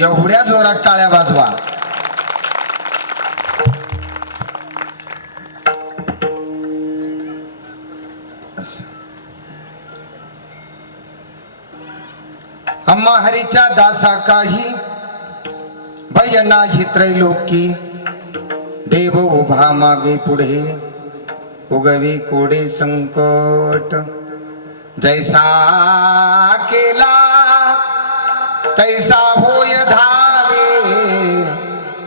एवढ्या जोरात टाळ्या वाजवा. अम्मा हरीच्या दासा काही भयना त्रैलोकी देव उभा मागे पुढे उगवी कोडे संकट जैसा केला तैसा होय धावे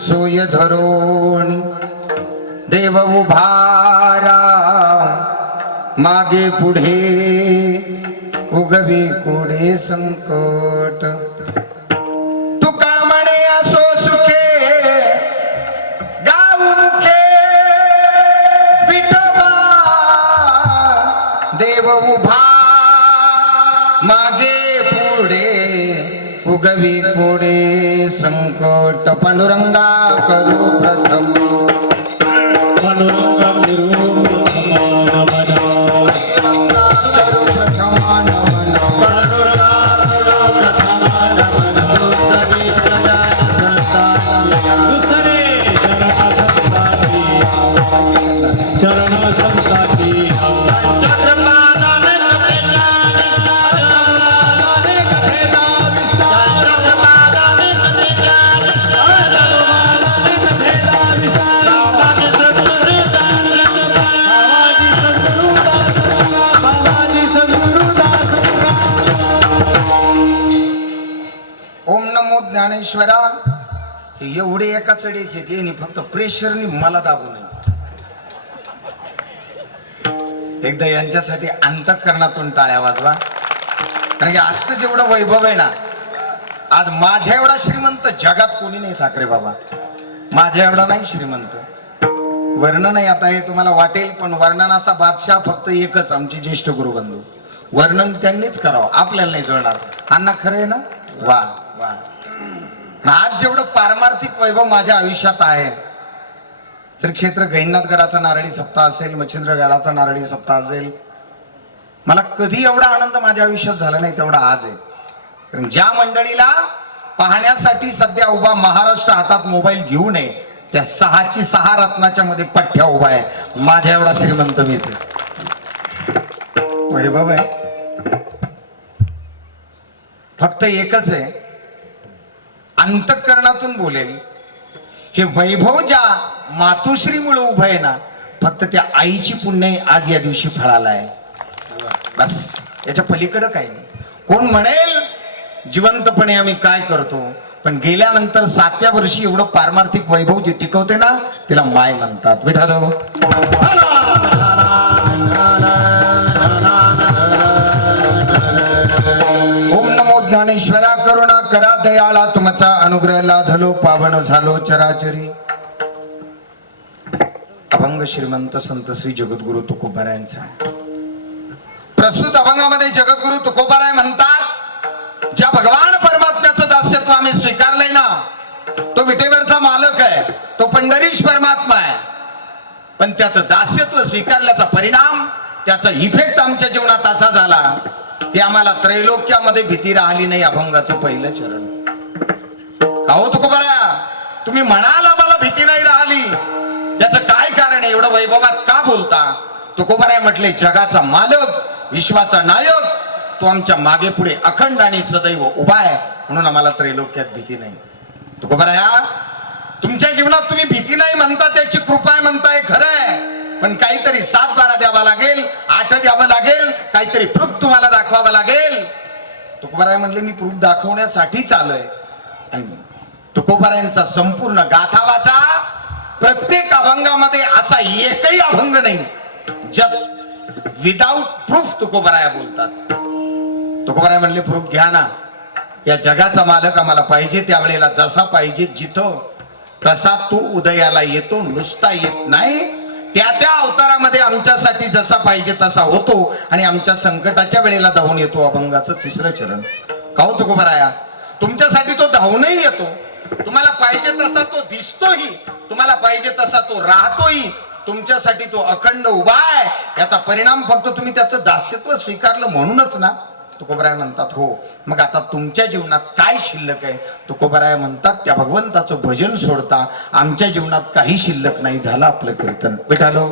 सोय धरोणी देव उभारा मागे पुढे उगवे कोडे संकट. तुका म्हणे असो सुखे गाऊ मुखे विठोबा देव उभा मागे पुढे उगवी कोडे संकट. पांडुरंगा करू प्रथम पांडुरंगा करू चरण संताती ओम नमो ज्ञानेश्वरा. एवढे एका चढे घेते आणि फक्त प्रेशरनी मला दाबू नये. एकदा यांच्यासाठी अंतःकरणातून टाळ्या वाजवा. कारण की आजचं जेवढं वैभव आहे ना, आज माझ्या एवढा श्रीमंत जगात कोणी नाही ठाकरे बाबा. माझ्या एवढा नाही श्रीमंत. वर्णन नाही आता हे तुम्हाला वाटेल, पण वर्णनाचा बादशाह फक्त एकच आमचे ज्येष्ठ गुरुबंधू. वर्णन त्यांनीच करावं, आपल्याला नाही जुळणार. अण्णा खरं आहे ना? वा वा. आज जेवढं पारमार्थिक वैभव माझ्या आयुष्यात आहे, श्री क्षेत्र गैनाथगडाचा नारळी सप्ताह असेल, मच्छिंद्रगडाचा नारळी सप्ताह असेल, मला कधी एवढा आनंद माझ्या आयुष्यात झाला नाही तेवढा आज आहे. कारण ज्या मंडळीला पाहण्यासाठी सध्या उभा महाराष्ट्र हातात मोबाईल घेऊ नये, त्या 6 रत्नाच्या मध्ये पठ्ठ्या उभा आहे. माझ्या एवढा श्रीमंत मी इथे वैभव आहे. फक्त एकच आहे, अंतःकरणातून बोलेल. हे वैभव ज्या मातोश्रीमुळे उभं आहे ना, फक्त त्या आईची पुण्य आज या दिवशी फळाला आहे. बस, याच्या पलीकडं काही नाही. कोण म्हणेल जिवंतपणे आम्ही काय करतो, पण गेल्यानंतर 7व्या वर्षी एवढं पारमार्थिक वैभव जे टिकवते ना, तिला माय म्हणतात. विठाल ओम नमो ज्ञानेश्वरा. करुणा करा दयाळा, तुमचा अनुग्रह लाधलो पावन झालो चराचरी. अभंग श्रीमंत संत श्री जगद्गुरु तुकोबारायांचा. प्रस्तुत अभंगामध्ये जगद्गुरु तुकोबाराय म्हणतात, ज्या भगवान परमात्म्याचं दास्यत्व आम्ही स्वीकारलंय ना, तो विटेवरचा मालक आहे. पंढरीश परमात्मा आहे, पण त्याचं दास्यत्व स्वीकारल्याचा परिणाम, त्याचा इफेक्ट आमच्या जीवनात असा झाला की आम्हाला त्रैलोक्यामध्ये भीती राहिली नाही. अभंगाचं पहिलं चरण. अहो तुकोबारा, तुम्ही म्हणाल आम्हाला भीती नाही राहिली, त्याचं काय कारण आहे? एवढं वैभवात का बोलता? तुकोबाराय म्हटले, जगाचा मालक, विश्वाचा नायक, तो आमच्या मागे पुढे अखंड आणि सदैव उभा आहे, म्हणून आम्हाला त्रैलोक्यात भीती नाही. तुकोबाराया, तुमच्या जीवनात तुम्ही भीती नाही म्हणता, त्याची कृपा आहे म्हणताय, खरं आहे, पण काहीतरी 7-12 द्यावा लागेल, 8 द्यावं लागेल, काहीतरी प्रूफ तुम्हाला दाखवावं लागेल. तुकोबाराय म्हटले, मी प्रूफ दाखवण्यासाठीच आलोय. आणि तुकोबारायांचा संपूर्ण गाथा वाचा. प्रत्येक अभंगामध्ये असा एकही अभंग नाही ज्यात विदाऊट प्रूफ तुकोबाराया बोलतात. तुकोबाराय म्हणले, प्रूफ घ्या ना. या जगाचा मालक आम्हाला पाहिजे त्यावेळेला जसा पाहिजे जिथं तसा तो उदयाला येतो, नुसता येत नाही. त्या त्या अवतारामध्ये आमच्यासाठी जसा पाहिजे तसा होतो आणि आमच्या संकटाच्या वेळेला धावून येतो. अभंगाचं 3रं चरण. का हो तुकोबाराया, तुमच्यासाठी तो धावूनही येतो, तुम्हाला पाहिजे तसा तो दिसतोही, तुम्हाला पाहिजे तसा तो राहतोही, तुमच्यासाठी तो अखंड उभा आहे. याचा परिणाम फक्त तुम्ही त्याचं दास्यत्व स्वीकारलं म्हणूनच ना. तुकोबाराय म्हणतात, हो, मग आता तुमच्या जीवनात काय शिल्लक आहे? तुकोबाराय म्हणतात, त्या भगवंताचं भजन सोडता आमच्या जीवनात काही शिल्लक नाही. झालं आपलं कीर्तन. विठालो.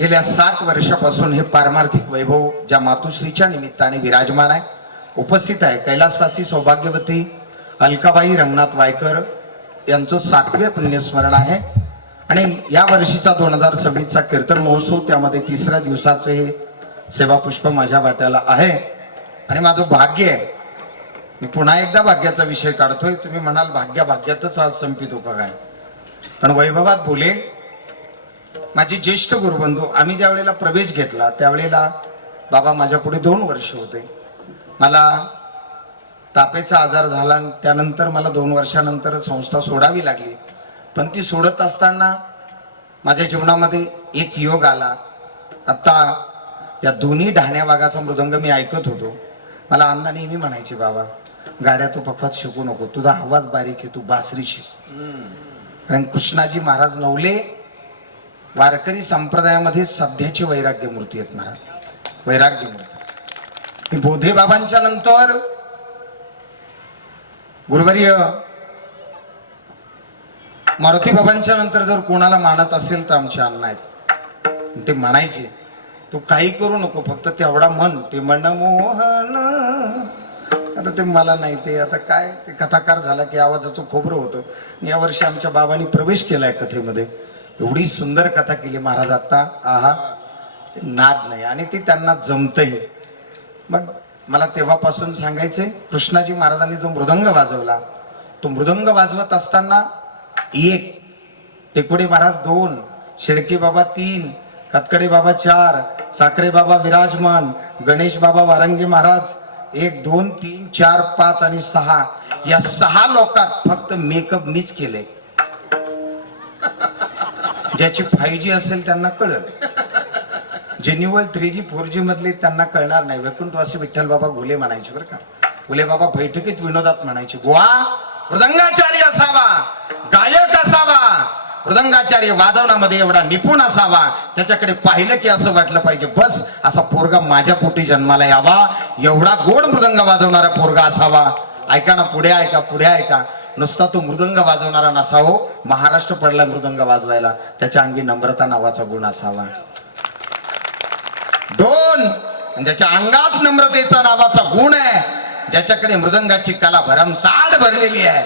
गेल्या 7 वर्षापासून हे पारमार्थिक वैभव ज्या मातुश्रीच्या निमित्ताने विराजमान आहे, उपस्थित आहे, कैलासवासी सौभाग्यवती अलकाबाई रंगनाथ वायकर यांचं 7वे पुण्यस्मरण आहे. आणि या वर्षीचा 2026चा कीर्तन महोत्सव, त्यामध्ये 3ऱ्या दिवसाचे हे सेवापुष्प माझ्या वाट्याला आहे. आणि माझं भाग्य आहे, मी पुन्हा एकदा भाग्याचा विषय काढतोय. तुम्ही म्हणाल भाग्यातच आज संपितो का काय? पण वैभवात बोले. माझे ज्येष्ठ गुरुबंधू, आम्ही ज्या वेळेला प्रवेश घेतला त्यावेळेला बाबा माझ्या पुढे 2 वर्ष होते. मला तापेचा आजार झाला आणि त्यानंतर मला 2 वर्षानंतर संस्था सोडावी लागली. पण ती सोडत असताना माझ्या जीवनामध्ये एक योग आला. आता या दोन्ही ढाण्या वाघाचा मृदंग मी ऐकत होतो. मला अण्णा नेहमी म्हणायचे, बाबा गाड्या तू पकवात शिकू नको, तुझा आवाज बारीक आहे, तू बासरी शिक. कारण कृष्णाजी महाराज नवले वारकरी संप्रदायामध्ये सध्याचे वैराग्य मूर्ती आहेत महाराज, वैराग्य मूर्ती. बोधे बाबांच्या नंतर गुरुवर्य मारुती बाबांच्या नंतर जर कोणाला मानत असेल तर आमचे अण्णा आहेत. ते म्हणायचे, तू काही करू नको, फक्त तेवढा म्हण, ते म्हण मोहन. आता ते मला नाही, ते आता काय, ते कथाकार झाला की आवाजाचं खोबरं होतं. यावर्षी आमच्या बाबांनी प्रवेश केलाय कथेमध्ये. एवढी सुंदर कथा केली महाराज आता, आहा, नाद नाही, आणि ती त्यांना जमतही. मग मला तेव्हापासून सांगायचंय, कृष्णाजी महाराजांनी जो मृदंग वाजवला, तो मृदंग वाजवत असताना 1, टेकडे महाराज 2, शेळके बाबा 3, कतकडे बाबा 4, साखरे बाबा विराजमान, गणेश बाबा वारंगे महाराज 1, 2, 3, 4, 5 आणि 6. या 6 लोकात फक्त मेकअप मीच केले. ज्याची 5G असेल त्यांना कळेल, जे निवळ 3G 4G मधले त्यांना कळणार नाही. वैकुंठवासी विठ्ठल बाबा घुले म्हणायचे बरं का. घुले बाबा बैठकीत विनोदात म्हणायचे, बुवा मृदंगाचार्य असावा, गायक असावा, मृदंगाचार्य वादनामध्ये एवढा निपुण असावा, त्याच्याकडे पाहिलं की असं वाटलं पाहिजे, बस असा पोरगा माझ्या पोटी जन्माला यावा, एवढा गोड मृदंग वाजवणारा पोरगा असावा. ऐका ना, पुढे ऐका, पुढे ऐका. नुसता तो मृदंग वाजवणारा नसावो, महाराष्ट्र पडला मृदंग वाजवायला, त्याच्या अंगी नम्रता नावाचा गुण असावा. 2, ज्याच्या अंगात नम्रतेचा नावाचा गुण आहे, ज्याच्याकडे मृदंगाची कला भरमसाठ भरलेली आहे.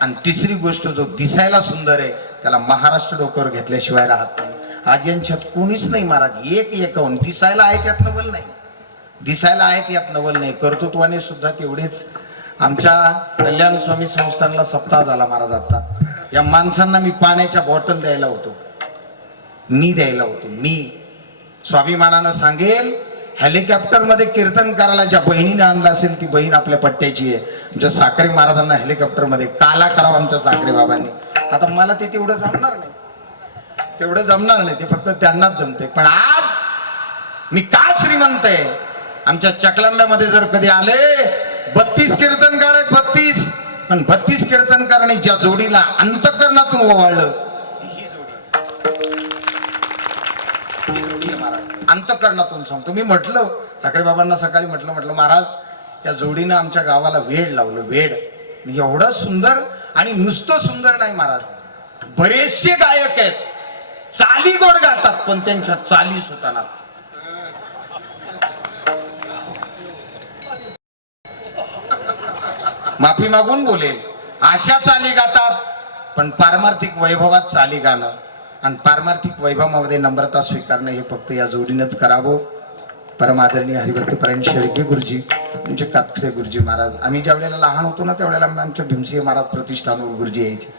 आणि 3री गोष्ट, जो दिसायला सुंदर आहे, त्याला महाराष्ट्र डोक्यावर घेतल्याशिवाय राहत नाही. आज यांच्यात कोणीच नाही महाराज, एक दिसायला आहे त्यात नवल नाही, दिसायला आहे त्यात नवल नाही, कर्तृत्वाने सुद्धा तेवढेच. आमच्या कल्याण स्वामी संस्थानला सप्ताह झाला महाराज आता. या माणसांना मी पाण्याच्या बॉटल द्यायला होतो, मी द्यायला होतो. मी स्वाभिमानानं सांगेल, हेलिकॉप्टर मध्ये कीर्तन करायला ज्या बहिणीने आणलं असेल ती बहीण आपल्या पट्ट्याची आहे. आमच्या साखरे महाराजांना हेलिकॉप्टर मध्ये काला करावा आमच्या साखरे बाबांनी. आता मला ते तेवढं जमणार नाही, तेवढं जमणार नाही, ते फक्त त्यांनाच जमते. पण आज मी का श्रीमंत आहे? आमच्या चकलांब्यामध्ये जर कधी आले 32 कीर्तनकार आहेत 32, पण 32 कीर्तनकारांनी ज्या जोडीला अंतःकरणातून ओवाळलं ही जोडी आहे महाराज. अंतःकरणातून सांगतो मी. म्हटलं साखरे बाबांना सकाळी म्हटलं महाराज या जोडीनं आमच्या गावाला वेड लावलं, वेड. एवढं सुंदर, आणि नुसतं सुंदर नाही महाराज, बरेचसे गायक आहेत चाली गोड गातात पण त्यांच्या चाली सुटाणार. माफी मागून बोलेल, अशा चाली गातात पण पारमार्थिक वैभवात चाली गाणं आणि पारमार्थिक वैभवामध्ये नम्रता स्वीकारणं हे फक्त या जोडीनंच करावं. परमादरणीय हरिभक्तपरायण शेळके गुरुजी, आमचे कातखडे गुरुजी महाराज. आम्ही ज्या वेळेला लहान होतो ना त्यावेळेला आमच्या भीमसिंह महाराज प्रतिष्ठानवर गुरुजी यायचे.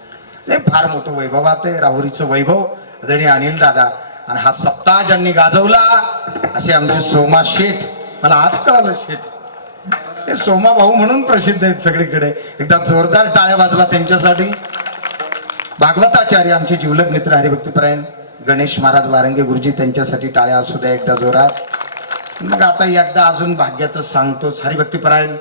ते फार मोठं वैभवात आहे राहुरीचं वैभव. आदरणीय अनिल दादा आणि हा सप्ताह ज्यांनी गाजवला असे आमचे सोमा शेठ. मला आज कळालं शेठ हे सोमा भाऊ म्हणून प्रसिद्ध आहेत सगळीकडे. एकदा जोरदार टाळ्या वाजवा त्यांच्यासाठी. भागवताचार्य आमचे जिवलग मित्र हरिभक्तपरायण गणेश महाराज वारंगे गुरुजी, त्यांच्यासाठी टाळ्या असू द्या एकदा जोरात. मग आता एकदा अजून भाग्याचं सांगतोच. हरिभक्तपरायण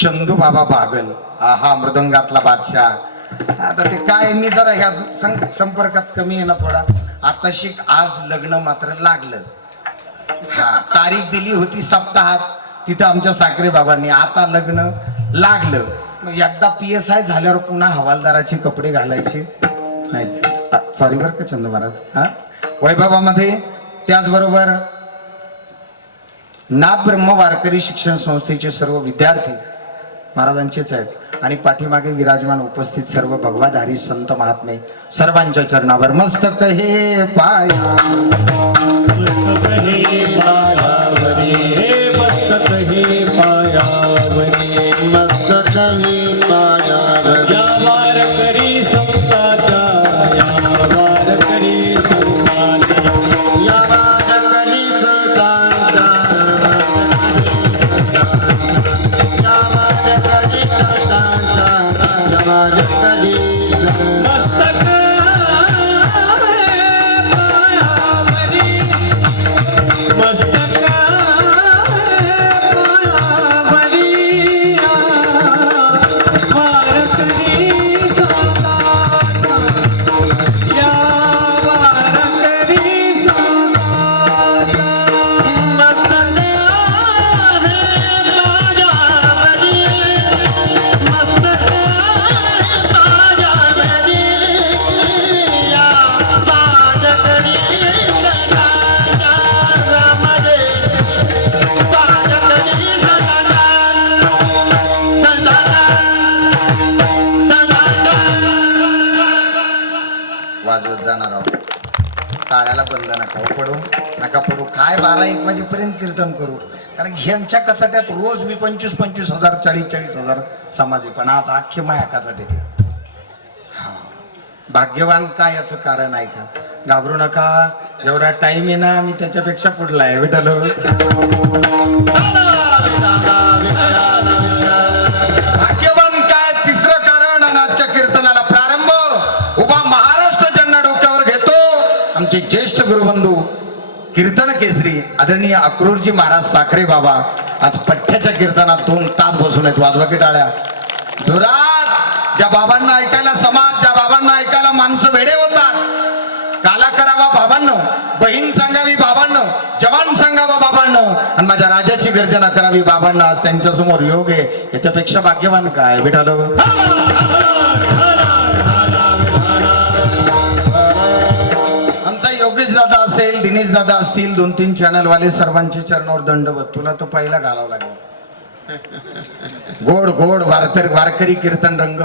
चंदू बाबा बागल, आहा मृदंगातला बादशाह. आता ते काय मी जरा ह्या संपर्कात कमी आहे ना थोडा. आता शिक आज लग्न मात्र लागलं. हा तारीख दिली होती सप्ताहात, तिथं आमच्या साखरे बाबांनी आता लग्न लागलं. मग एकदा PSI झाल्यावर पुन्हा हवालदाराचे कपडे घालायचे नाही. सॉरी बरं का चंदू महाराज. हा वैभवामध्ये त्याचबरोबर नाथ ब्रह्म वारकरी शिक्षण संस्थेचे सर्व विद्यार्थी महाराजांचेच आहेत. आणि पाठीमागे विराजमान उपस्थित सर्व भगवाधारी संत महात्मे सर्वांच्या चरणावर मस्तक हे पाया, मस्तक हे पायावरी, हे मस्तक हे पायावरी, मस्तक हे पायावरी. या वारकरी संतांच्या, या वारकरी संतांच्या, या वारकरी संतांच्या, या वारकरी संतांच्या, या वारकरी संतांच्या. मस्तक पायावरी, मस्तक पायावरी, वारकरी संतांच्या, या वारकरी संतांच्या. मस्तक हे पायावरी, मस्तक हे पायावरी, या वारकरी संतांच्या, रामदे वारकरी वाजवत जाणार आहोत. टाळ्याला बंद नका पडू, नका पडू. काय 12-1 वाजेपर्यंत कीर्तन करू, कारण ह्यांच्या कचाट्यात रोज मी 25-25 हजार 40-40 हजार समाज आहे. पण आज अख्खे माया कचाटे ते. हा भाग्यवान काय याचं कारण आहे का? घाबरू नका, जेवढा टाइम आहे ना मी त्याच्यापेक्षा पुढला आहे. विठ्ठल भाग्यवान काय तिसरं कारण. आणि आजच्या कीर्तनाला प्रारंभ उभा महाराष्ट्र ज्यांना डोक्यावर घेतो आमचे ज्येष्ठ गुरुबंधू कीर्तन केसरी आदरणीय अक्रूरजी महाराज साखरे बाबा आज पठ्याच्या कीर्तनात 2 तास बसून आहेत. वाजवा की टाळ्या जोरात. ज्या बाबांना ऐकायला समाज, ज्या बाबांना ऐकायला माणसं वेडे होतात. काला करावा बाबांनो, बहीण सांगावी बाबांनो, जवान सांगावा बाबांनो, आणि माझ्या राजाची गर्जना करावी बाबांना. आज त्यांच्या समोर योग आहे, याच्यापेक्षा भाग्यवान काय विठालो. आमचा योगेश दादा असेल, दिनेश दादा असतील, 2-3 चॅनलवाले सर्वांचे चरणावर दंडवत. तुला तो पहिला घालावं लागेल. गोड गोड वारकरी कीर्तन रंग.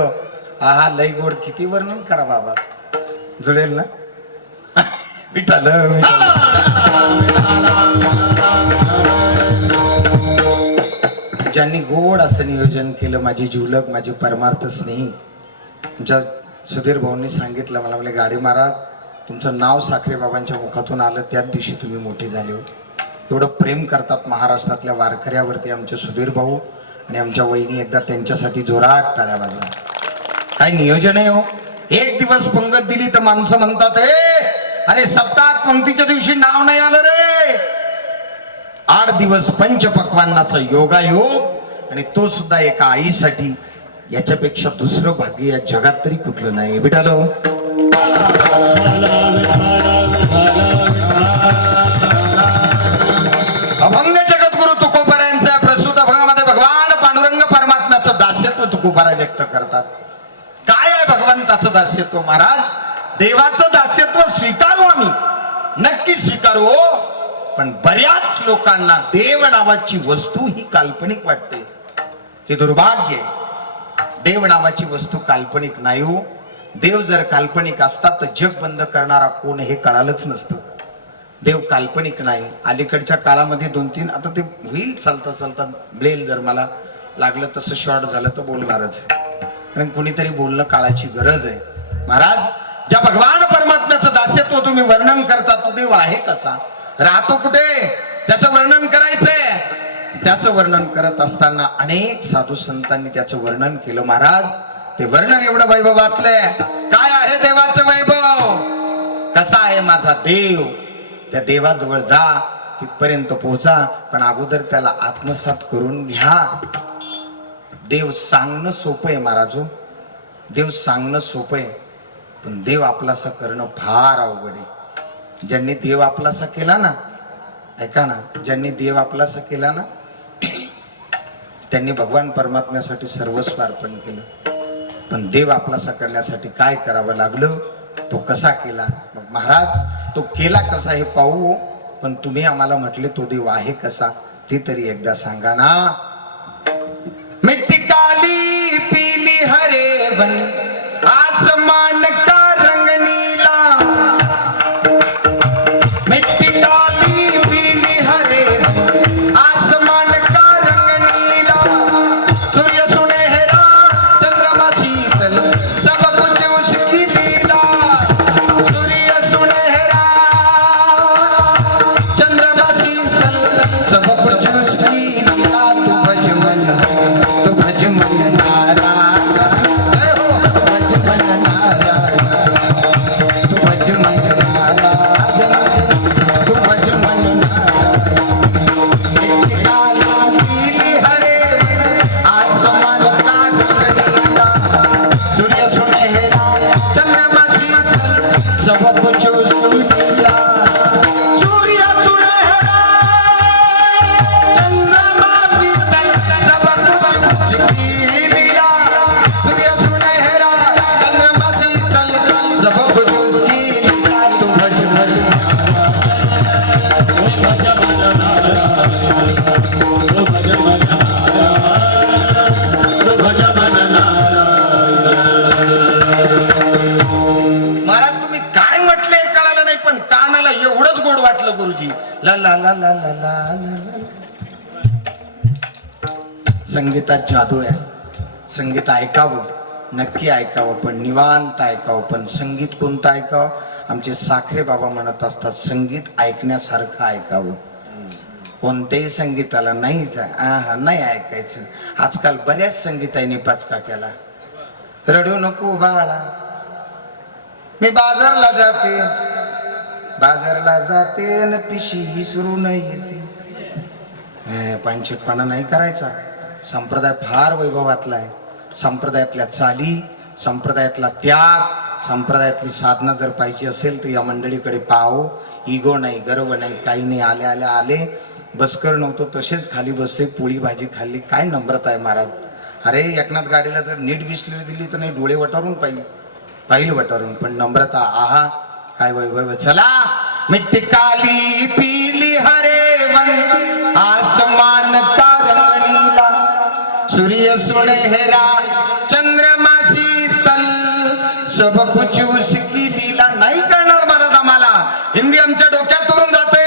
आहा लय गोड. किती वर्णन करा बाबा, जुळेल ना. विठाल ज्यांनी गोड असं नियोजन केलं, माझे जीवलग, माझे परमार्थ स्नेही तुमच्या सुधीर भाऊंनी सांगितलं मला, म्हणले गाडी महाराज तुमचं नाव साखरे बाबांच्या मुखातून आलं त्याच दिवशी तुम्ही मोठे झाले हो. एवढं प्रेम करतात महाराष्ट्रातल्या वारकऱ्यावरती आमचे सुधीर भाऊ आणि आमच्या वहिनी. एकदा त्यांच्यासाठी जोरात टाळ्या वाजवा. काय नियोजन आहे हो. एक दिवस पंगत दिली तर माणसं म्हणतात अरे सप्ताहात पंक्तीच्या दिवशी नाव नाही आलं रे. 8 दिवस पंचपक्वान्नाचा योगायोग आणि तो सुद्धा एका आईसाठी. याच्यापेक्षा दुसरं भाग्य या जगात तरी कुठलं नाही बेटालो. अभंग जगद्गुरु तुकोबारायांच्या प्रसूत अभंगामध्ये भगवान पांडुरंग परमात्म्याचं दास्यत्व तुकोबारा व्यक्त करतात. काय आहे भगवंताचं दास्यत्व महाराज? देवाचं दास्यत्व स्वीकारू आम्ही, नक्की स्वीकारू हो. पण बऱ्याच लोकांना देव नावाची वस्तू ही काल्पनिक वाटते. हे दुर्भाग्य आहे. देव नावाची वस्तू काल्पनिक नाही हो. देव जर काल्पनिक असता तर जग बंद करणारा कोण हे कळालंच नसतं. देव काल्पनिक नाही. अलीकडच्या काळामध्ये 2-3 आता ते होईल, चालता चालता मिळेल. जर मला लागलं तसं शॉर्ट झालं तर बोलणारच, कारण कुणीतरी बोलणं काळाची गरज आहे. महाराज, ज्या भगवान परमात्म्याचं दास्यत्व तुम्ही वर्णन करता, तो देव आहे कसा, राहतो कुठे, त्याचं वर्णन करायचंय. त्याचं वर्णन करत असताना अनेक साधू संतांनी त्याचं वर्णन केलं. महाराज, ते वर्णन एवढं वैभवातलंय. काय आहे देवाचं वैभव, कसा आहे माझा देव, त्या देवाजवळ जा, तिथपर्यंत पोहोचा, पण अगोदर त्याला आत्मसात करून घ्या. देव सांगणं सोपं आहे महाराजो, देव सांगणं सोपं आहे, पण देव आपलासा करणं फार अवघड आहे. ज्यांनी देव आपलासा केला ना, ऐका ना, ज्यांनी देव आपलासा केला ना, त्यांनी भगवान परमात्म्यासाठी सर्वस्व अर्पण केलं. पण देव आपलासा करण्यासाठी काय करावं लागलं, तो कसा केला. मग महाराज, तो केला कसा हे पाहू, पण तुम्ही आम्हाला म्हटले तो देव आहे कसा, ते तरी एकदा सांगा ना. मिट्टी काली पीली हरे वन, आसमान का रंग नीला. मिट्टी काली पीली हरे वन, आसमान का रंग नीला. सूर्य सुनहरा, चंद्रमा शीतल, सब कुछ उसकी लीला. सूर्य सुनहरा, चंद्रमा शीतल, सब कुछ उसकी लीला. तू भज मन, तू भज मन नारायण, तू भज मन नारायण, तू भज मन नारायण, तू भज मन नारायण. पीली हरे आसमान का रंग नीला, सूर्य सुनहरा, चंद्रमा शीतल, सब कुछ उसकी लीला. सूर्य सुनहरा, चंद्रमा शीतल, सब कुछ उसकी लीला. सूर्य सुनहरा, चंद्रमा शीतल, सब कुछ उसकी लीला. तू भज भज महाराज, तुम्ही काय म्हटले कळालं नाही, पण कानाला एवढंच गोड वाटलं गुरुजी. ला ला ला ला ला ला ला. संगीतात जादू आहे. संगीत ऐकावं, नक्की ऐकावं, पण निवांत ऐकावं. पण संगीत कोणतं ऐकावं? आमचे साखरे बाबा म्हणत असतात, संगीत ऐकण्यासारखं ऐकावं. कोणत्याही संगीताला नाही नाही ऐकायचं. आजकाल बऱ्याच संगीताने पाचका केला. रडू नको बाळा, मी बाजारला जाते, बाजारला जाते न पिशी सुरू नाही येते. पांचटपणा नाही करायचा. संप्रदाय फार वैभवातला आहे. संप्रदायातल्या चाली, संप्रदायातला त्याग, संप्रदायातली साधना जर पाहिजे असेल तर या मंडळीकडे पाहो. इगो नाही, गर्व नाही, काही नाही. आले आले आले, बसकर नव्हतं तसेच खाली बसले, पोळी भाजी खाल्ली. काय नम्रता आहे महाराज. अरे एकनाथ गाडीला जर नीट बिस्लेरी दिली तर नाही, डोळे वटारून पाहिल वटारून, पण नम्रता, आहा काय वैभव. चला, मिट्टी काली पीली हरे वन, आसमान का रंग नीला. सूर्य सुनहरा, चंद्रमा शीतल, सब कुछ उसकी लीला. नाही कळणार महाराज आम्हाला. हिंदी आमच्या डोक्यातून जाते.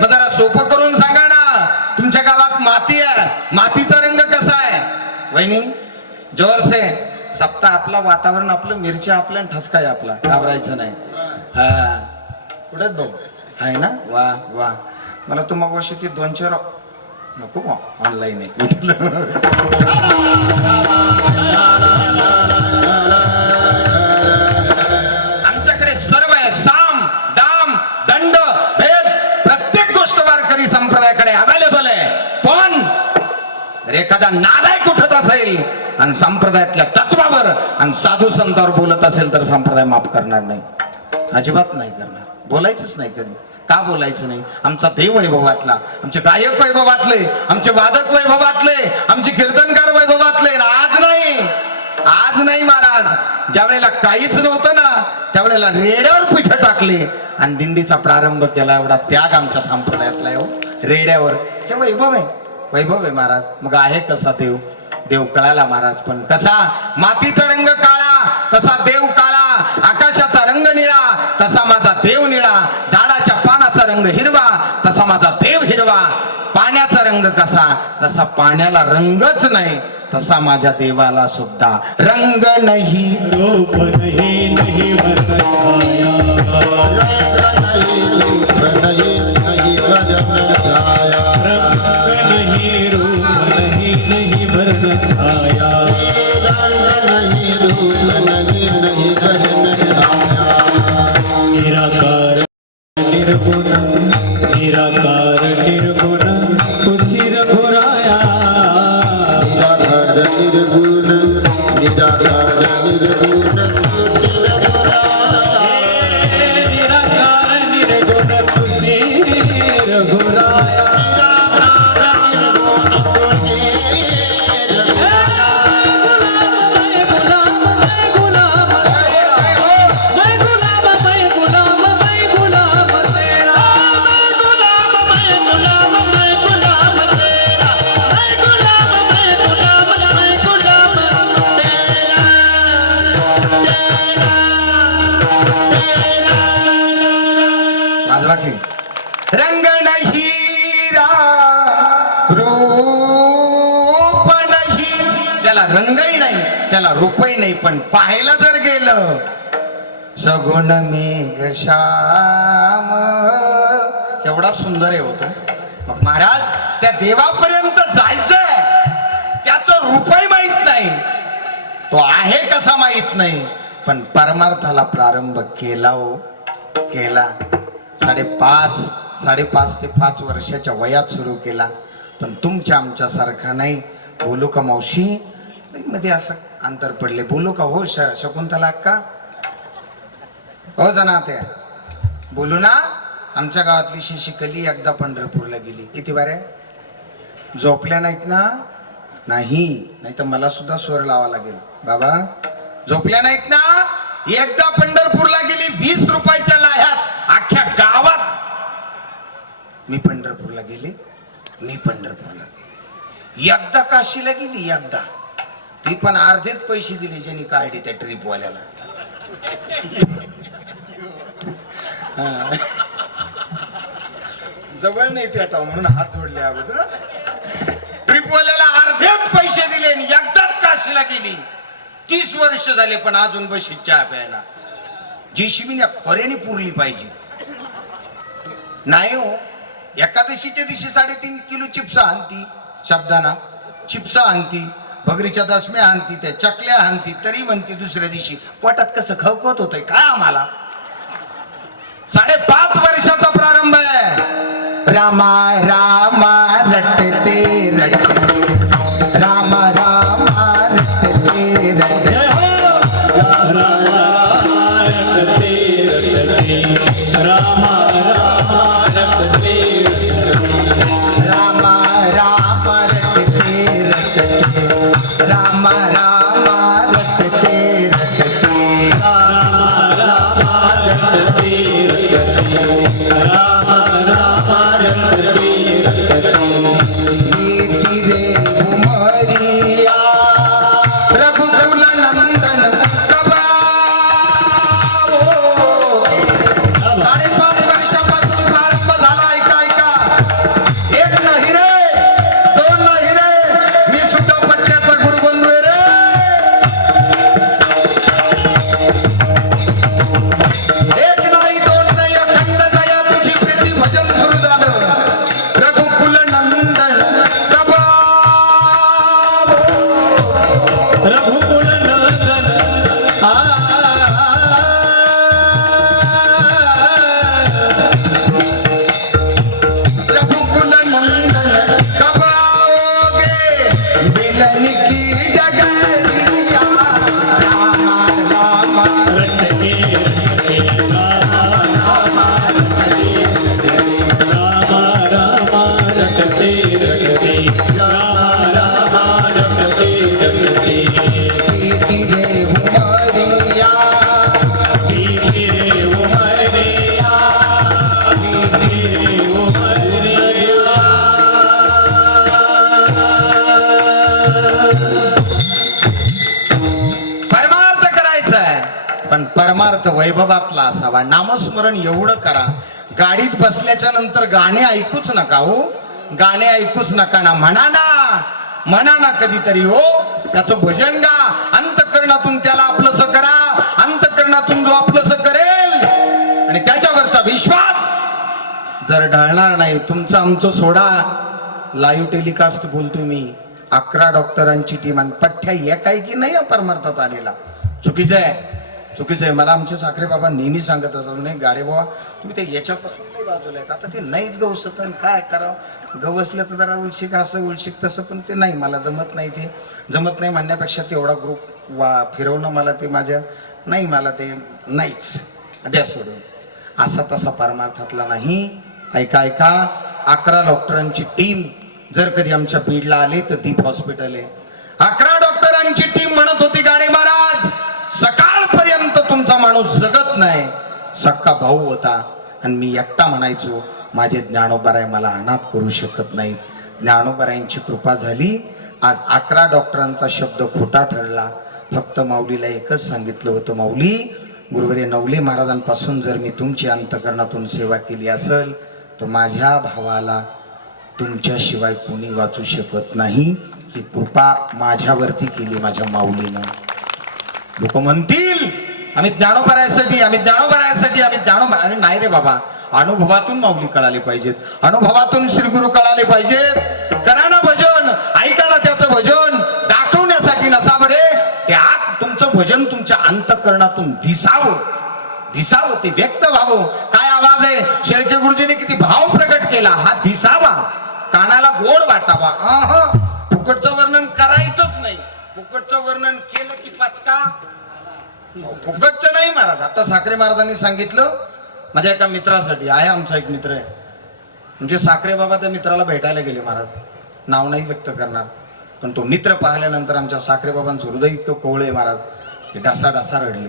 मग जरा सोपं करून सांगा ना. तुमच्या गावात माती आहे, मातीचा रंग कसा आहे वहिनी? जोर से. सप्ताह आपला, वातावरण आपलं, मिरच्या आपल्या, ठसका आहे आपला, घाबरायचं नाही. हा, कुठे भाऊ आहे ना? वा वा. मला तू मग वर्षी 2-4 नको ऑनलाईन आहे. आमच्याकडे सर्व आहे. साम दाम दंड भेद, प्रत्येक गोष्ट वारकरी संप्रदायाकडे. तर एखादा नालायक उठत असेल आणि संप्रदायातल्या तत्वावर आणि साधू संतावर बोलत असेल तर संप्रदाय माफ करणार नाही, अजिबात नाही करणार. बोलायचंच नाही कधी. का बोलायचं नाही? आमचा देव वैभवातला, आमचे गायक वैभवातले, आमचे वादक वैभवातले, आमचे कीर्तनकार वैभवातले. आज नाही महाराज. ज्या वेळेला काहीच नव्हतं ना त्यावेळेला रेड्यावर पिठं टाकले आणि दिंडीचा प्रारंभ केला. एवढा त्याग आमच्या संप्रदायातला आहे हो. रेड्यावर हे वैभव आहे, वैभव आहे महाराज. मग आहे कसा देव? देव कळाला महाराज. पण कसा? मातीचा रंग काळा तसा देव काळा, आकाशाचा रंग निळा तसा माझा देव निळा, झाडाच्या पानाचा रंग हिरवा तसा माझा देव हिरवा, पाण्याचा रंग कसा? तसा पाण्याला रंगच नाही तसा माझ्या देवाला सुद्धा रंग नाही. रूप नहीं वर्ण छाया, नहीं रूप नहीं भजन छाया, रंग नहीं रूप नहीं वर्ण छाया, रंग नहीं रूप नहीं भजन छाया, निराकार निर्गुण, निराकार निर्गुण तुझी रघुराया, निराकार निर्गुण, निराकार निर्गुण तुझी रघुराया, निराकार निर्गुण तुझी रघुराया. वाजवा की. रंग नाही रा रूप नाही, त्याला रंगही नाही त्याला रूपही नाही. पण पाहायला जर गेलं सगुण मेघ श्याम एवढा सुंदर आहे होतो. मग महाराज त्या देवापर्यंत जायचंय, त्याचं रूपही माहित नाही, तो आहे कसा माहित नाही. पण परमार्थाला प्रारंभ केला हो, केला. 5.5 ते 5 वर्षाच्या वयात सुरू केला. पण तुमच्या आमच्या सारखा नाही. बोलू का मावशी? मध्ये असं अंतर पडले. बोलू का हो शकुंतला अक्का? हो जना ते बोलू ना. आमच्या गावातली शिशिकली एकदा पंढरपूरला गेली. किती बारे? झोपल्या नाहीत ना? नाही तर मला सुद्धा स्वर लावा लागेल. बाबा झोपल्या नाहीत ना? एकदा पंढरपूरला गेली 20 रुपयाच्या लाह्यात अख्ख्या गावात. मी पंढरपूरला गेले. एकदा काशीला गेली, एकदा. ती पण अर्धेच पैसे दिले ज्यांनी काढले त्या ट्रिपवाल्याला. जवळ नाही पेटाव म्हणून हात जोडले अगोदर. ट्रिपवाल्याला अर्धेच पैसे दिले आणि एकदाच काशीला गेली. 30 वर्ष झाले पण अजून बशीत चहा प्यायला. जेशिमीने खऱ्याने पुरली पाहिजे. नाही हो. एकादशीच्या दिवशी 3.5 किलो चिप्सा आणती, शब्दाना चिप्सा आणती, भगरीच्या दसम्या आणती, त्या चकल्या आणती, तरी म्हणती दुसऱ्या दिवशी पोटात कसं खवखवत होतंय काय आम्हाला. 5.5 वर्षाचा प्रारंभ आहे. रामा रामा रटते रटते, रामा रामा रटते रटते, रामा रामा रटते रामा रामा रटते रटते, रामा रामा रटते रटते, रामा रामा रटते ये तिरे परमार्थ वैभवातला असावा. नामस्मरण एवढं करा. गाडीत बसल्याच्या नंतर गाणे ऐकूच नका हो, गाणे ऐकूच नका ना. म्हणा ना कधीतरी हो, त्याचं भजन गा. अंतःकरणातून त्याला आपलंसं करा. अंतःकरणातून जो आपलंसं करेल आणि त्याच्यावरचा विश्वास जर ढळणार नाही. तुमचं आमचं सोडा, लाईव्ह टेलिकास्ट बोलतो मी. 11 डॉक्टरांची टीम आणि पठ्ठ्या एकाएकी नाही परमार्थात आलेला. चुकीचं आहे. मला आमचे साखरे बाबा नेहमी सांगत असतात, नाही गाडे बाबा तुम्ही ते याच्यापासून नाही बाजूला आहेत. आता ते नाहीच गवसत, काय करावं. गवसलं तर जरा उलशिक असं उलशिक तसं, पण ते नाही, मला जमत नाही म्हणण्यापेक्षा तेवढा ग्रुप फिरवणं मला ते मला ते नाहीच, द्या सोडून. असा तसा परमार्थातला नाही. ऐका 11 डॉक्टरांची टीम जर कधी आमच्या बीडला आले तर दीप हॉस्पिटल आहे. 11 डॉक्टरांची टीम म्हणत होती, गाडे महाराज सकाळपर्यंत तुमचा माणूस जगत नाही. सक्का भाऊ होता आणि मी एकटा म्हणायचो, माझे ज्ञानोबाराय मला अनाथ करू शकत नाही. ज्ञानोबारायांची कृपा झाली. आज 11 डॉक्टरांचा शब्द खोटा ठरला. फक्त माऊलीला एकच सांगितलं होतं, माऊली गुरुवर्य नवले महाराजांपासून जर मी तुमची अंतःकरणातून सेवा केली असेल तर माझ्या भावाला तुमच्याशिवाय कोणी वाचू शकत नाही. ही कृपा माझ्यावरती केली माझ्या माऊलीनं. लोक म्हणतील आम्ही ज्ञानोबारायासाठी आणि नाही रे बाबा, अनुभवातून माऊली कळाले पाहिजेत, अनुभवातून श्रीगुरु कळाले पाहिजेत. करा ना भजन, ऐका ना त्याचं भजन. दाखवण्यासाठी नसावं रे, ते आत तुमचं भजन तुमच्या अंतःकरणातून दिसावं, ते व्यक्त व्हावं. काय आवाज आहे, शेळके गुरुजीने किती भाव प्रकट केला. हा दिसावा, कानाला गोड वाटावा. फुकटचं वर्णन करायचंच नाही. फुकटचं वर्णन केलं की पचका. फुकटचं नाही महाराज. आता साखरे महाराजांनी सांगितलं, माझ्या एका मित्रासाठी आहे, आमचा एक मित्र आहे, म्हणजे साखरे बाबा त्या मित्राला भेटायला गेले महाराज. नाव नाही व्यक्त करणार, पण तो मित्र पाहिल्यानंतर आमच्या साखरे बाबांचं हृदय इतकं कोवळे महाराज की डासा रडले.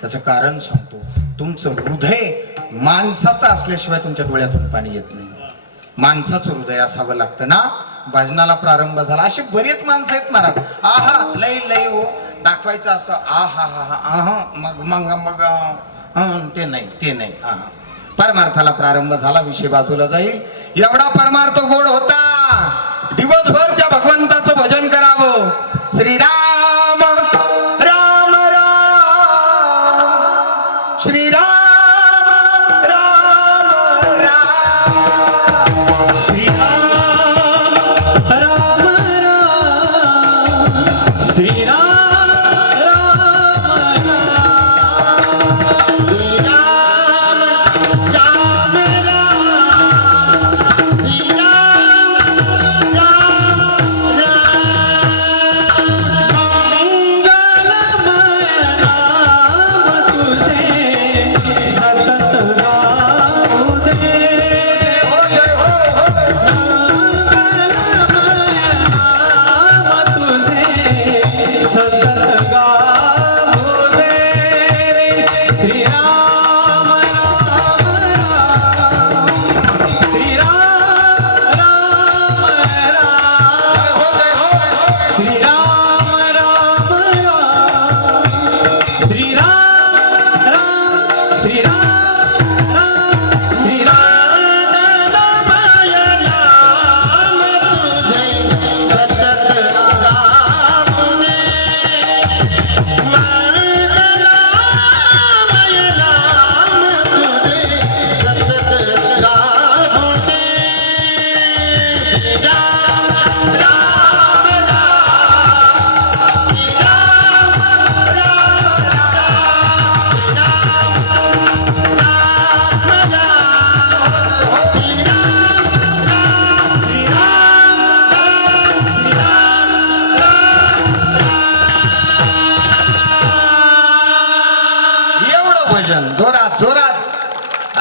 त्याचं कारण सांगतो, तुमचं हृदय माणसाचं असल्याशिवाय तुमच्या डोळ्यातून पाणी येत नाही. माणसाचं हृदय असावं लागतं ना. भजनाला प्रारंभ झाला, असे बरेच माणसं आहेत महाराज. आहा लय हो दाखवायचं असं, आहा मग ते नाही. परमार्थाला प्रारंभ झाला, विषय बाजूला जाईल. एवढा परमार्थ गोड होता. दिवसभर त्या भगवंताचं भजन करावं. श्रीराम राम राम, श्रीराम राम राम, श्रीराम राम राम, श्रीराम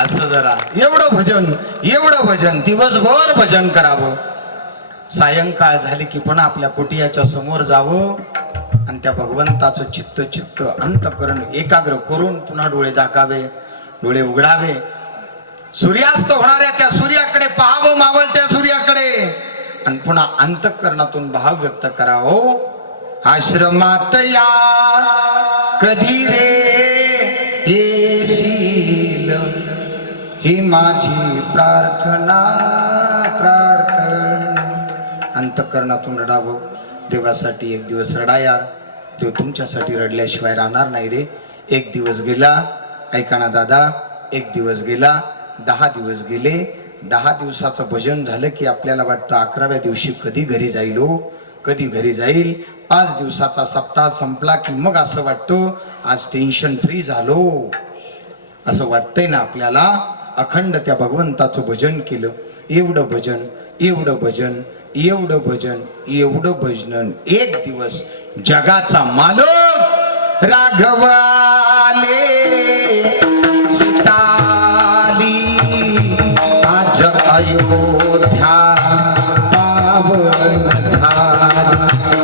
असं जरा एवढं भजन दिवसभर भजन करावं. सायंकाळ झाली की पुन्हा आपल्या कुटियाच्या समोर जावं आणि त्या भगवंताचं चित्त अंतःकरण एकाग्र करून पुन्हा डोळे झाकावे, डोळे उघडावे. सूर्यास्त होणाऱ्या त्या सूर्याकडे पाहावं, मावळत्या सूर्याकडे, आणि पुन्हा अंतःकरणातून भाव व्यक्त करावं. आश्रमात या कधी रे माझी प्रार्थना अंतःकरणातून रडावं. देवासाठी एक दिवस रडा यार. देव तुमच्यासाठी रडल्याशिवाय राहणार नाही रे. एक दिवस गेला, ऐका ना दादा, एक दिवस गेला, 10 दिवस गेले. 10 दिवसाचं भजन झालं की आपल्याला वाटतं 11व्या दिवशी कधी घरी जाईल हो, कधी घरी जाईल. 5 दिवसाचा सप्ताह संपला की मग असं वाटतं आज टेन्शन फ्री झालो, असं वाटतंय ना आपल्याला. अखंड त्या भगवंताचं भजन केलं. एवढं भजन, एवढं भजन, एवढं भजन, एवढं भजन. एक दिवस जगाचा मालक राघवाले सीताली आज अयोध्या पावन झाली.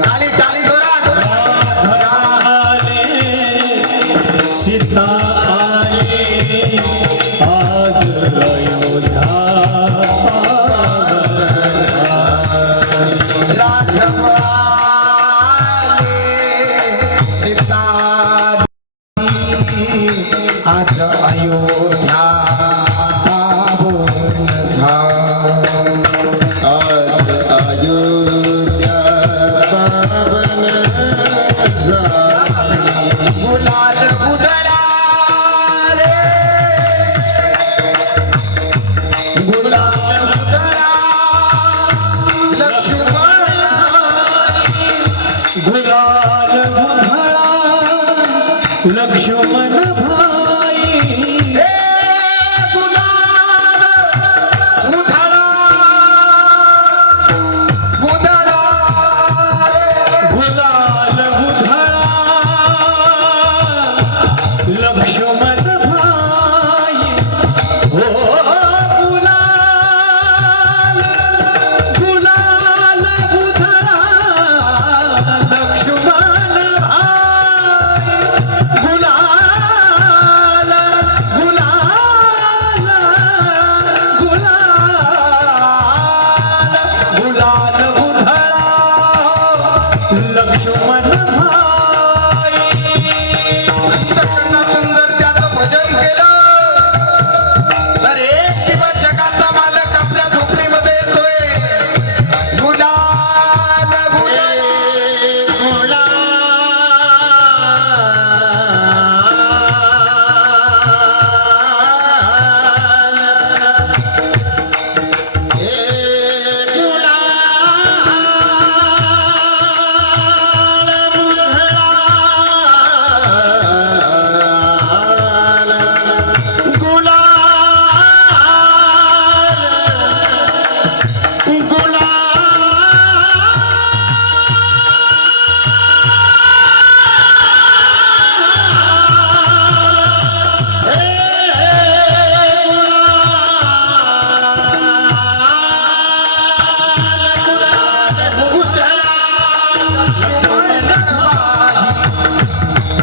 टाळी टाळी जोरात. सीता आली आज अयोध्या आज अयोध्या पावन झाली. आज अयोध्या पावन झाली. गुलाल उधळा रे, गुलाल उधळा लक्ष्मण गुलाल उधळा लक्ष्मण भाई. हे गुलाल उधळा उधळा रे. गुलाल उधळा लक्ष्मण भाई. हो गुलाल गुलाल उधळा लक्ष्मण भाई. गुलाल गुलाल गुलाल गुलाल उधळा लक्ष्मण भाई. अंतःकरणातून जर त्याचं भजन केलं तर एक दिवस जगाचा मालक आपल्या झोपडीमध्ये येतोय. गुलाल गुलाल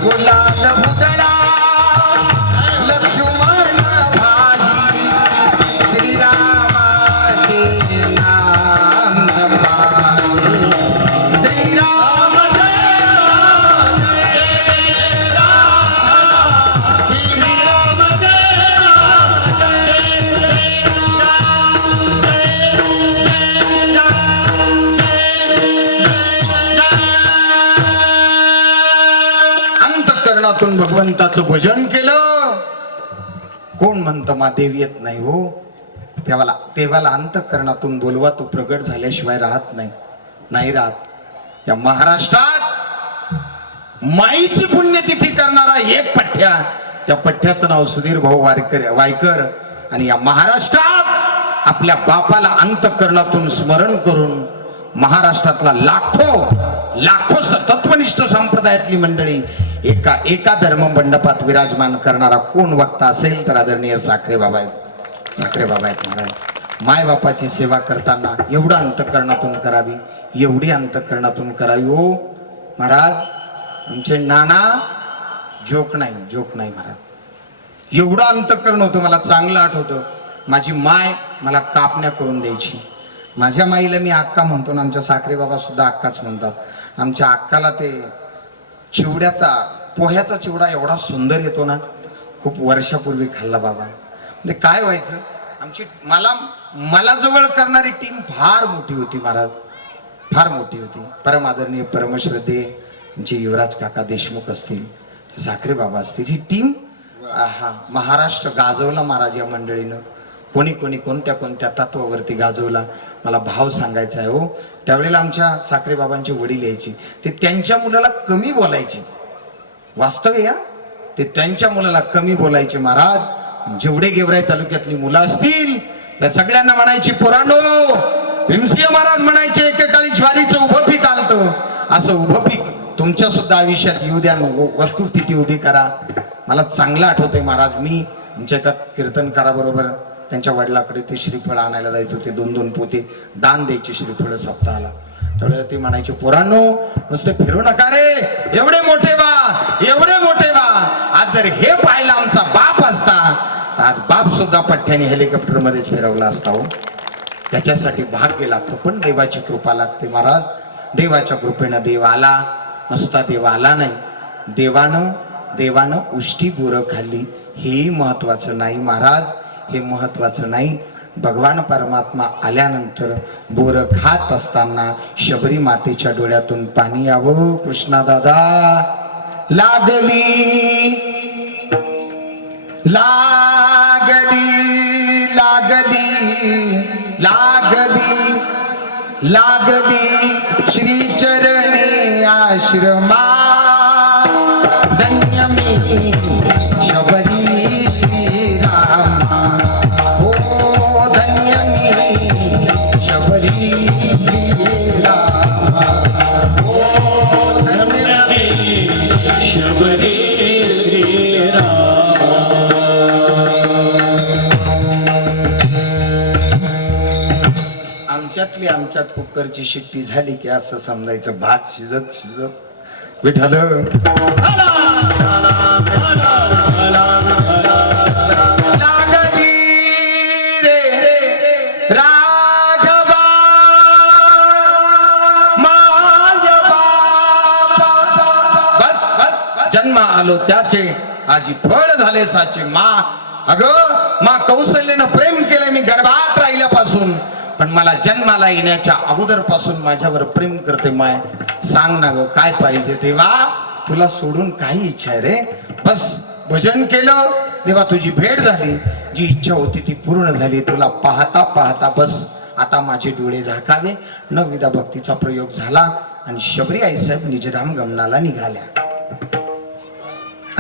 गुलाल उधळा लक्ष्मण भाई. श्रीरामाचे नाम जपा. श्रीराम जय राम, जय राम. श्रीराम जय राम, अंतःकरणातून भगवंताचं भजन केलं. कोण म्हणतं मा देव येत नाही हो. तेव्हाला अंतःकरणातून बोलवा, तो प्रगट झाल्याशिवाय राहत नाही, नाही राहत. या महाराष्ट्रात माईची पुण्यतिथी करणारा एक पठ्या, त्या पठ्याचं नाव सुधीर भाऊ वायकर. आणि या महाराष्ट्रात आपल्या बापाला अंतःकरणातून स्मरण करून महाराष्ट्रातला लाखो तत्वनिष्ठ संप्रदायातली मंडळी एका धर्म मंडपात विराजमान करणारा कोण वक्ता असेल तर आदरणीय साखरे बाबा आहेत. साखरे बाबा आहेत महाराज. माय बापाची सेवा करताना एवढं अंतःकरणातून करावी, एवढी अंतःकरणातून करावी हो महाराज. आमचे नाना जोक नाही महाराज. एवढं अंतःकरण होतं. मला चांगलं आठवतं, माझी माय मला कापण्या करून द्यायची. माझ्या माईला मी अक्का म्हणतो ना, आमच्या साखरे बाबा सुद्धा अक्काच म्हणतात. आमच्या अक्काला ते चिवड्याचा पोह्याचा चिवडा एवढा सुंदर येतो ना, खूप वर्षापूर्वी खाल्ला बाबा. म्हणजे काय व्हायचं, आमची मला जवळ करणारी टीम फार मोठी होती महाराज, फार मोठी होती. परम आदरणीय परमश्रद्धेय आमचे युवराज काका देशमुख असतील, साखरे बाबा असतील, ही टीम हा महाराष्ट्र गाजवला महाराज या मंडळीनं. कोणी कोणी कोणत्या कोणत्या तत्वावरती गाजवला मला भाव सांगायचा आहे हो. त्यावेळेला आमच्या साखरे बाबांचे वडील यायचे, ते त्यांच्या मुलाला कमी बोलायचे. वास्तव या ते त्यांच्या मुलाला कमी बोलायचे महाराज. जेवढे गेवराई तालुक्यातली मुलं असतील त्या सगळ्यांना म्हणायची, पोरांनो भीमसिंह महाराज म्हणायचे एकेकाळी ज्वारीचं उभं पीक आलतं, असं उभं पीक तुमच्या सुद्धा आयुष्यात येऊ द्या, वस्तुस्थिती उभी करा. मला चांगलं आठवतंय महाराज, मी आमच्या एका कीर्तनकाराबरोबर त्यांच्या वडिलाकडे ते श्रीफळ आणायला जायच होते. 2-2 पोते दान द्यायचे श्रीफळ सप्ताहाला. त्यावेळेला ते म्हणायचे, पोरांनो नुसते फिरू नका रे, एवढे मोठे व्हा, एवढे मोठे व्हा. आज जर हे पाहिलं आमचा बाप असता तर आज बाप सुद्धा पठ्ठ्याने हेलिकॉप्टर मध्ये फिरवला असता हो. त्याच्यासाठी भाग्य लागतं, पण देवाची कृपा लागते महाराज. देवाच्या कृपेनं देव आला, नुसता देव आला नाही, देवानं उष्टी बोरं खाल्ली, हेही महत्वाचं नाही महाराज, हे महत्वाचं नाही. भगवान परमात्मा आल्यानंतर बोर खात असताना शबरी मातेच्या डोळ्यातून पाणी यावं. कृष्णा दादा लागली लागली लागली लागली लागली श्री चरणी आश्रमा, धन्य मी शबरी श्रीरामा, हो धन्य मी शबरी श्रीरामा, हो धन्य मी शबरी श्रीराम. आमच्यात कुकरची शिट्टी झाली की असं समजायचं, भात शिजत शिजत विठ्ठल लागली रे राघवा माझ्या बापा. बस जन्म आलो त्याचे आजी फळ झाले साचे. मा कौशल्यानं प्रेम केलं मी गर्भात राहिल्यापासून, पण मला जन्माला येण्याच्या अगोदर पासून माझ्यावर प्रेम करते माय. सांग ना ग काय पाहिजे देवा, तुला सोडून काही इच्छा आहे रे. बस भजन केलं देवा, तुझी भेट झाली, जी इच्छा होती ती पूर्ण झाली. तुला पाहता पाहता बस आता माझे डोळे झाकावे. नवविधा भक्तीचा प्रयोग झाला आणि शबरी आईसाहेब निजधाम गमनाला निघाल्या.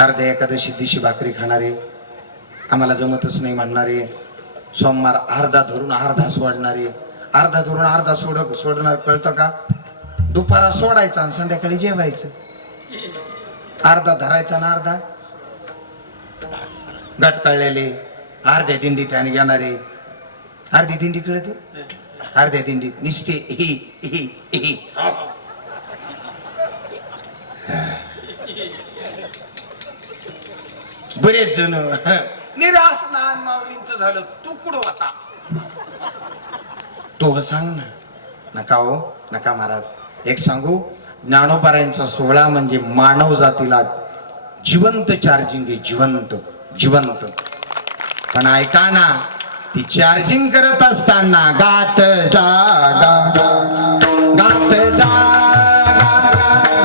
अर्ध्या एकादशी दिवशी भाकरी खाणारे, आम्हाला जमतच नाही म्हणणारे, सोमवार अर्धा धरून अर्धा सोडणारे, अर्धा धरून अर्धा सोडणार कळतं का. दुपारा सोडायचा आणि संध्याकाळी जेवायचं, अर्धा धरायचा ना अर्धा. गट कळलेले अर्ध्या दिंडीत आणि घेणारे, अर्धी दिंडी कळते, अर्ध्या दिंडीत निसते ही बरेच जण निराश नान माऊलींचं झालं. तू कुठं होता तो सांग ना. नका हो नका महाराज. एक सांगू, ज्ञानोबारायांचा सोहळा म्हणजे मानव जातीला जिवंत चार्जिंग आहे, जिवंत जिवंत. पण ऐका ना, ती चार्जिंग करत असताना गात जागा गात जागा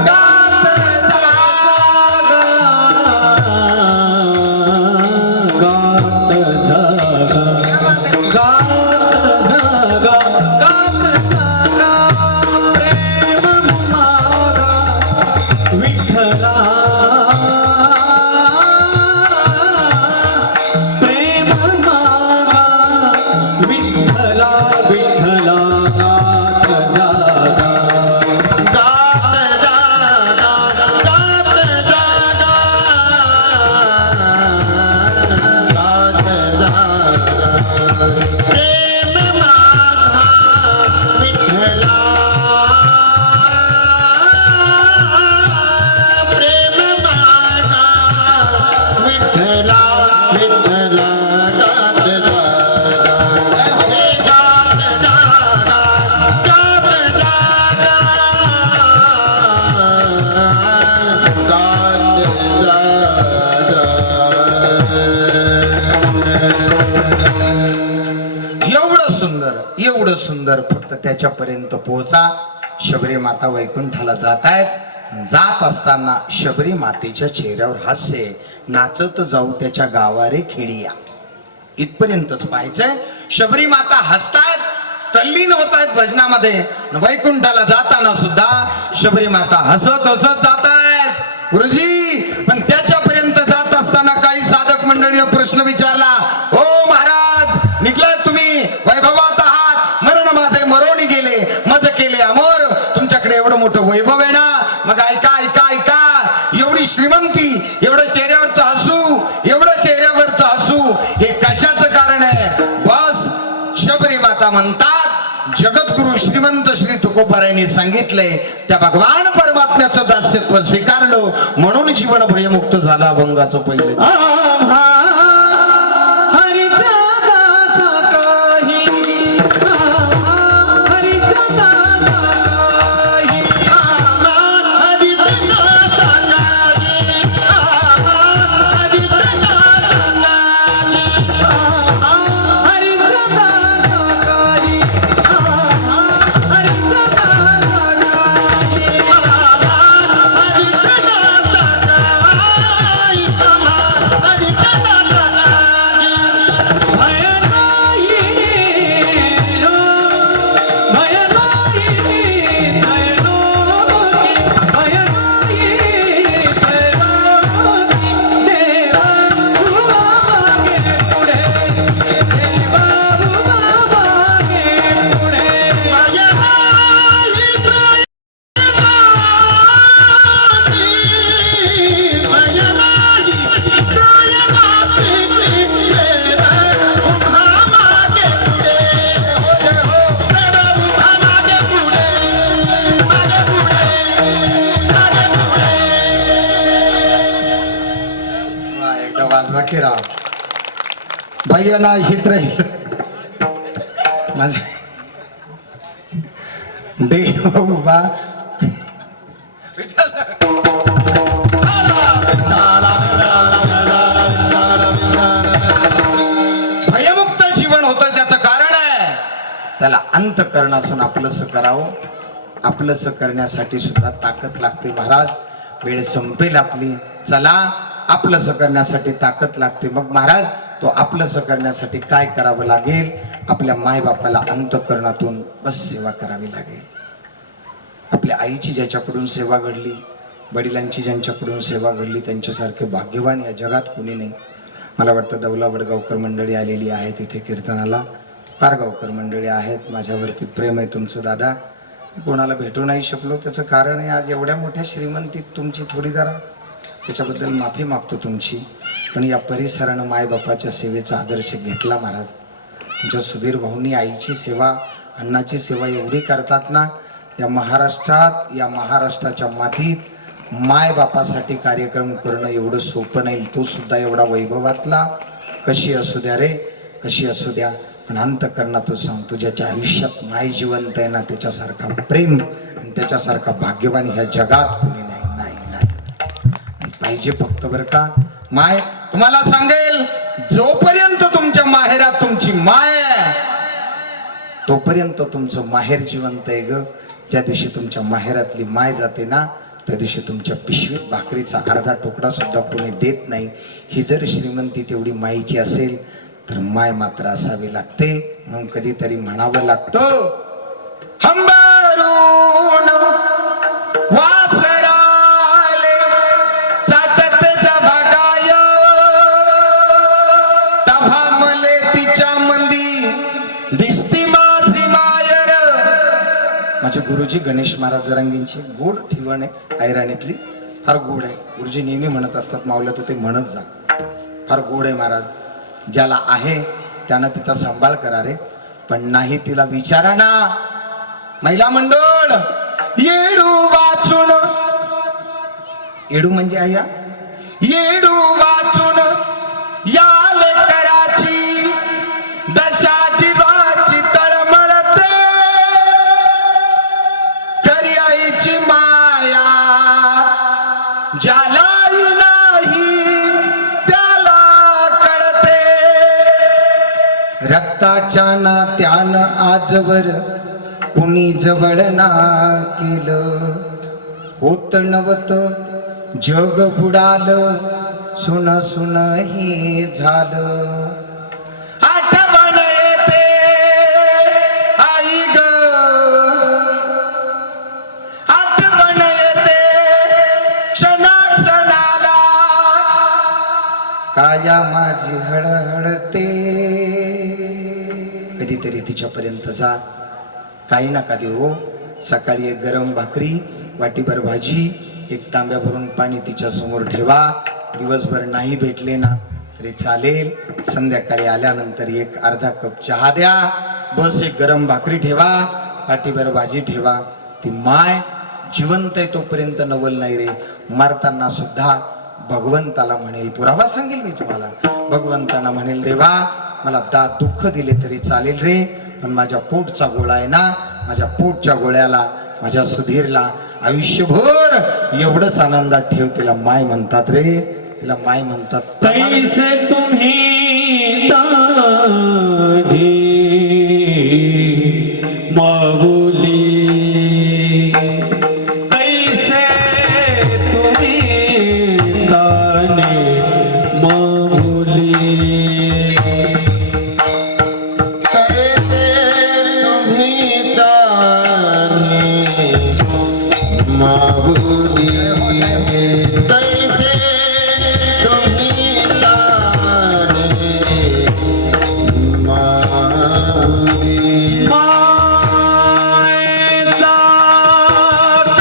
गात विठ्ठला फक्त त्याच्यापर्यंत पोहोचा. शबरी माता वैकुंठाला जात आहेत. जात असताना शबरी मातेच्या चेहऱ्यावर हास्य आहे. नाचत जाऊ त्याच्या गावारे खेडिया, इथपर्यंतच पाहायचंय. शबरी माता हसतायत, तल्लीन होत आहेत भजनामध्ये. वैकुंठाला जाताना सुद्धा शबरी माता हसत हसत जात आहेत. गुरुजी, पण त्याच्यापर्यंत जात असताना काही साधक मंडळीने प्रश्न विचारला, हो महाराज, निघलाय तुम्ही, वैभवात आहात, मरण माझे मरोणी गेले, मज केले अमर, तुमच्याकडे एवढं मोठं वैभव आहे ना, मग ऐका ऐका ऐका, एवढी श्रीमंती, एवढं चेहऱ्यावरचं हसू, एवढं चेहऱ्यावरचं हसू, हे कशाचं कारण आहे? बस शबरी माता म्हणतात, जगद्गुरु श्रीमंत श्री तुकोबारायांनी सांगितलंय, त्या भगवान परमात्म्याचं दास्यत्व स्वीकारलं म्हणून जीवन भयमुक्त झालं. अभंगाचं पहिलं भैया हित राहील माझे देव बाबा. भयमुक्त जीवन होतं, त्याचं कारण आहे त्याला अंतःकरणातून आपलंसं करावं. आपलंसं करण्यासाठी सुद्धा ताकद लागते. महाराज, वेळ संपेल आपली, चला आपलंसं करण्यासाठी ताकद लागते. मग महाराज, तो आपलंसं करण्यासाठी काय करावं लागेल? आपल्या मायबापाला अंतःकरणातून बस सेवा करावी लागेल. आपल्या आईची ज्याच्याकडून सेवा घडली, वडिलांची ज्यांच्याकडून सेवा घडली, त्यांच्यासारखे भाग्यवान या जगात कोणी नाही. मला वाटतं दौला वडगावकर मंडळी आलेली आहेत इथे कीर्तनाला, पारगावकर मंडळी आहेत. माझ्यावरती प्रेम आहे तुमचं दादा. कोणाला भेटू नाही शकलो, त्याचं कारण आहे आज एवढ्या मोठ्या श्रीमंतीत तुमची थोडी जरा, त्याच्याबद्दल माफी मागतो तुमची. पण या परिसरानं मायबापाच्या सेवेचा आदर्श घेतला महाराज. तुमच्या सुधीर भाऊंनी आईची सेवा, अण्णाची सेवा एवढी करतात ना, या महाराष्ट्रात, या महाराष्ट्राच्या मातीत मायबापासाठी कार्यक्रम करणं एवढं सोपं नाही. तो सुद्धा एवढा वैभवातला. कशी असू द्या रे, कशी असू द्या, पण अंतःकरणातून सांगतो, ज्याच्या आयुष्यात माय जिवंत आहे ना, त्याच्यासारखा प्रेम आणि त्याच्यासारखा भाग्यवान ह्या जगात कोणी नाही. नाही नाही पाहिजे फक्त बरं का माय. तुम्हाला सांगेल, जोपर्यंत तुमच्या माहेरात तुमची माय आहे, तोपर्यंत तुमचं माहेर जिवंत आहे ग. ज्या दिवशी तुमच्या माहेरातली माय जाते ना, त्या दिवशी तुमच्या पिशवीत भाकरीचा अर्धा तुकडा सुद्धा कोणी देत नाही. ही जर श्रीमंती तेवढी माईची असेल, तर माय मात्र असावी लागते. मग कधीतरी म्हणावं लागतं, हंबरून वासराले चाटत जभागाय, तभामले तिच्या मंदी दिसती माझी मायर. माझे गुरुजी गणेश महाराज जरांगींची गोड ठिवण आहे, ऐराणीतली फार गोड आहे. गुरुजी नेहमी म्हणत असतात, मावल्या तो ते म्हणत जा, फार गोड आहे महाराज. ज्याला आहे त्यानं तिचा सांभाळ करा रे, पण नाही तिला विचारा ना. महिला मंडळ, येडू वाचून, येडू म्हणजे आया, येडू वाचून या लेकराची दशा जीवाची तळमळते, खरी आईची माया ज्याला रक्ताच्या नात्यानं आजवर कोणी जवळ ना केलं होत नवत जग बुडालं सुन सुन हे झालं आठवण येते आई ग आठवण येते क्षणाला काया माझी हळहळते कधीतरी तिच्यापर्यंत जा काही नका देऊ सकाळी एक गरम भाकरी वाटीभर भाजी एक तांब्या भरून पाणी तिच्या समोर ठेवा दिवसभर नाही भेटले ना तरी चालेल संध्याकाळी आल्यानंतर एक अर्धा कप चहा द्या बस एक गरम भाकरी ठेवा वाटीभर भाजी ठेवा ती माय जिवंत आहे तोपर्यंत नवल नाही रे मारताना सुद्धा भगवंताला म्हणेल पुरावा सांगेल मी तुम्हाला भगवंताना म्हणेल देवा मला दुःख दिले तरी चालेल रे पण माझ्या पोटचा गोळा आहे ना माझ्या पोटच्या गोळ्याला माझ्या सुधीरला आयुष्यभर एवढंच आनंदात ठेव तिला माय म्हणतात रे तिला माय म्हणतात कैसे तुम्ही ताने माऊली कैसे तुम्ही ताने माऊली कैसे तुम्ही ताने माऊली कैसे तुम्ही ताने माऊली मायेचा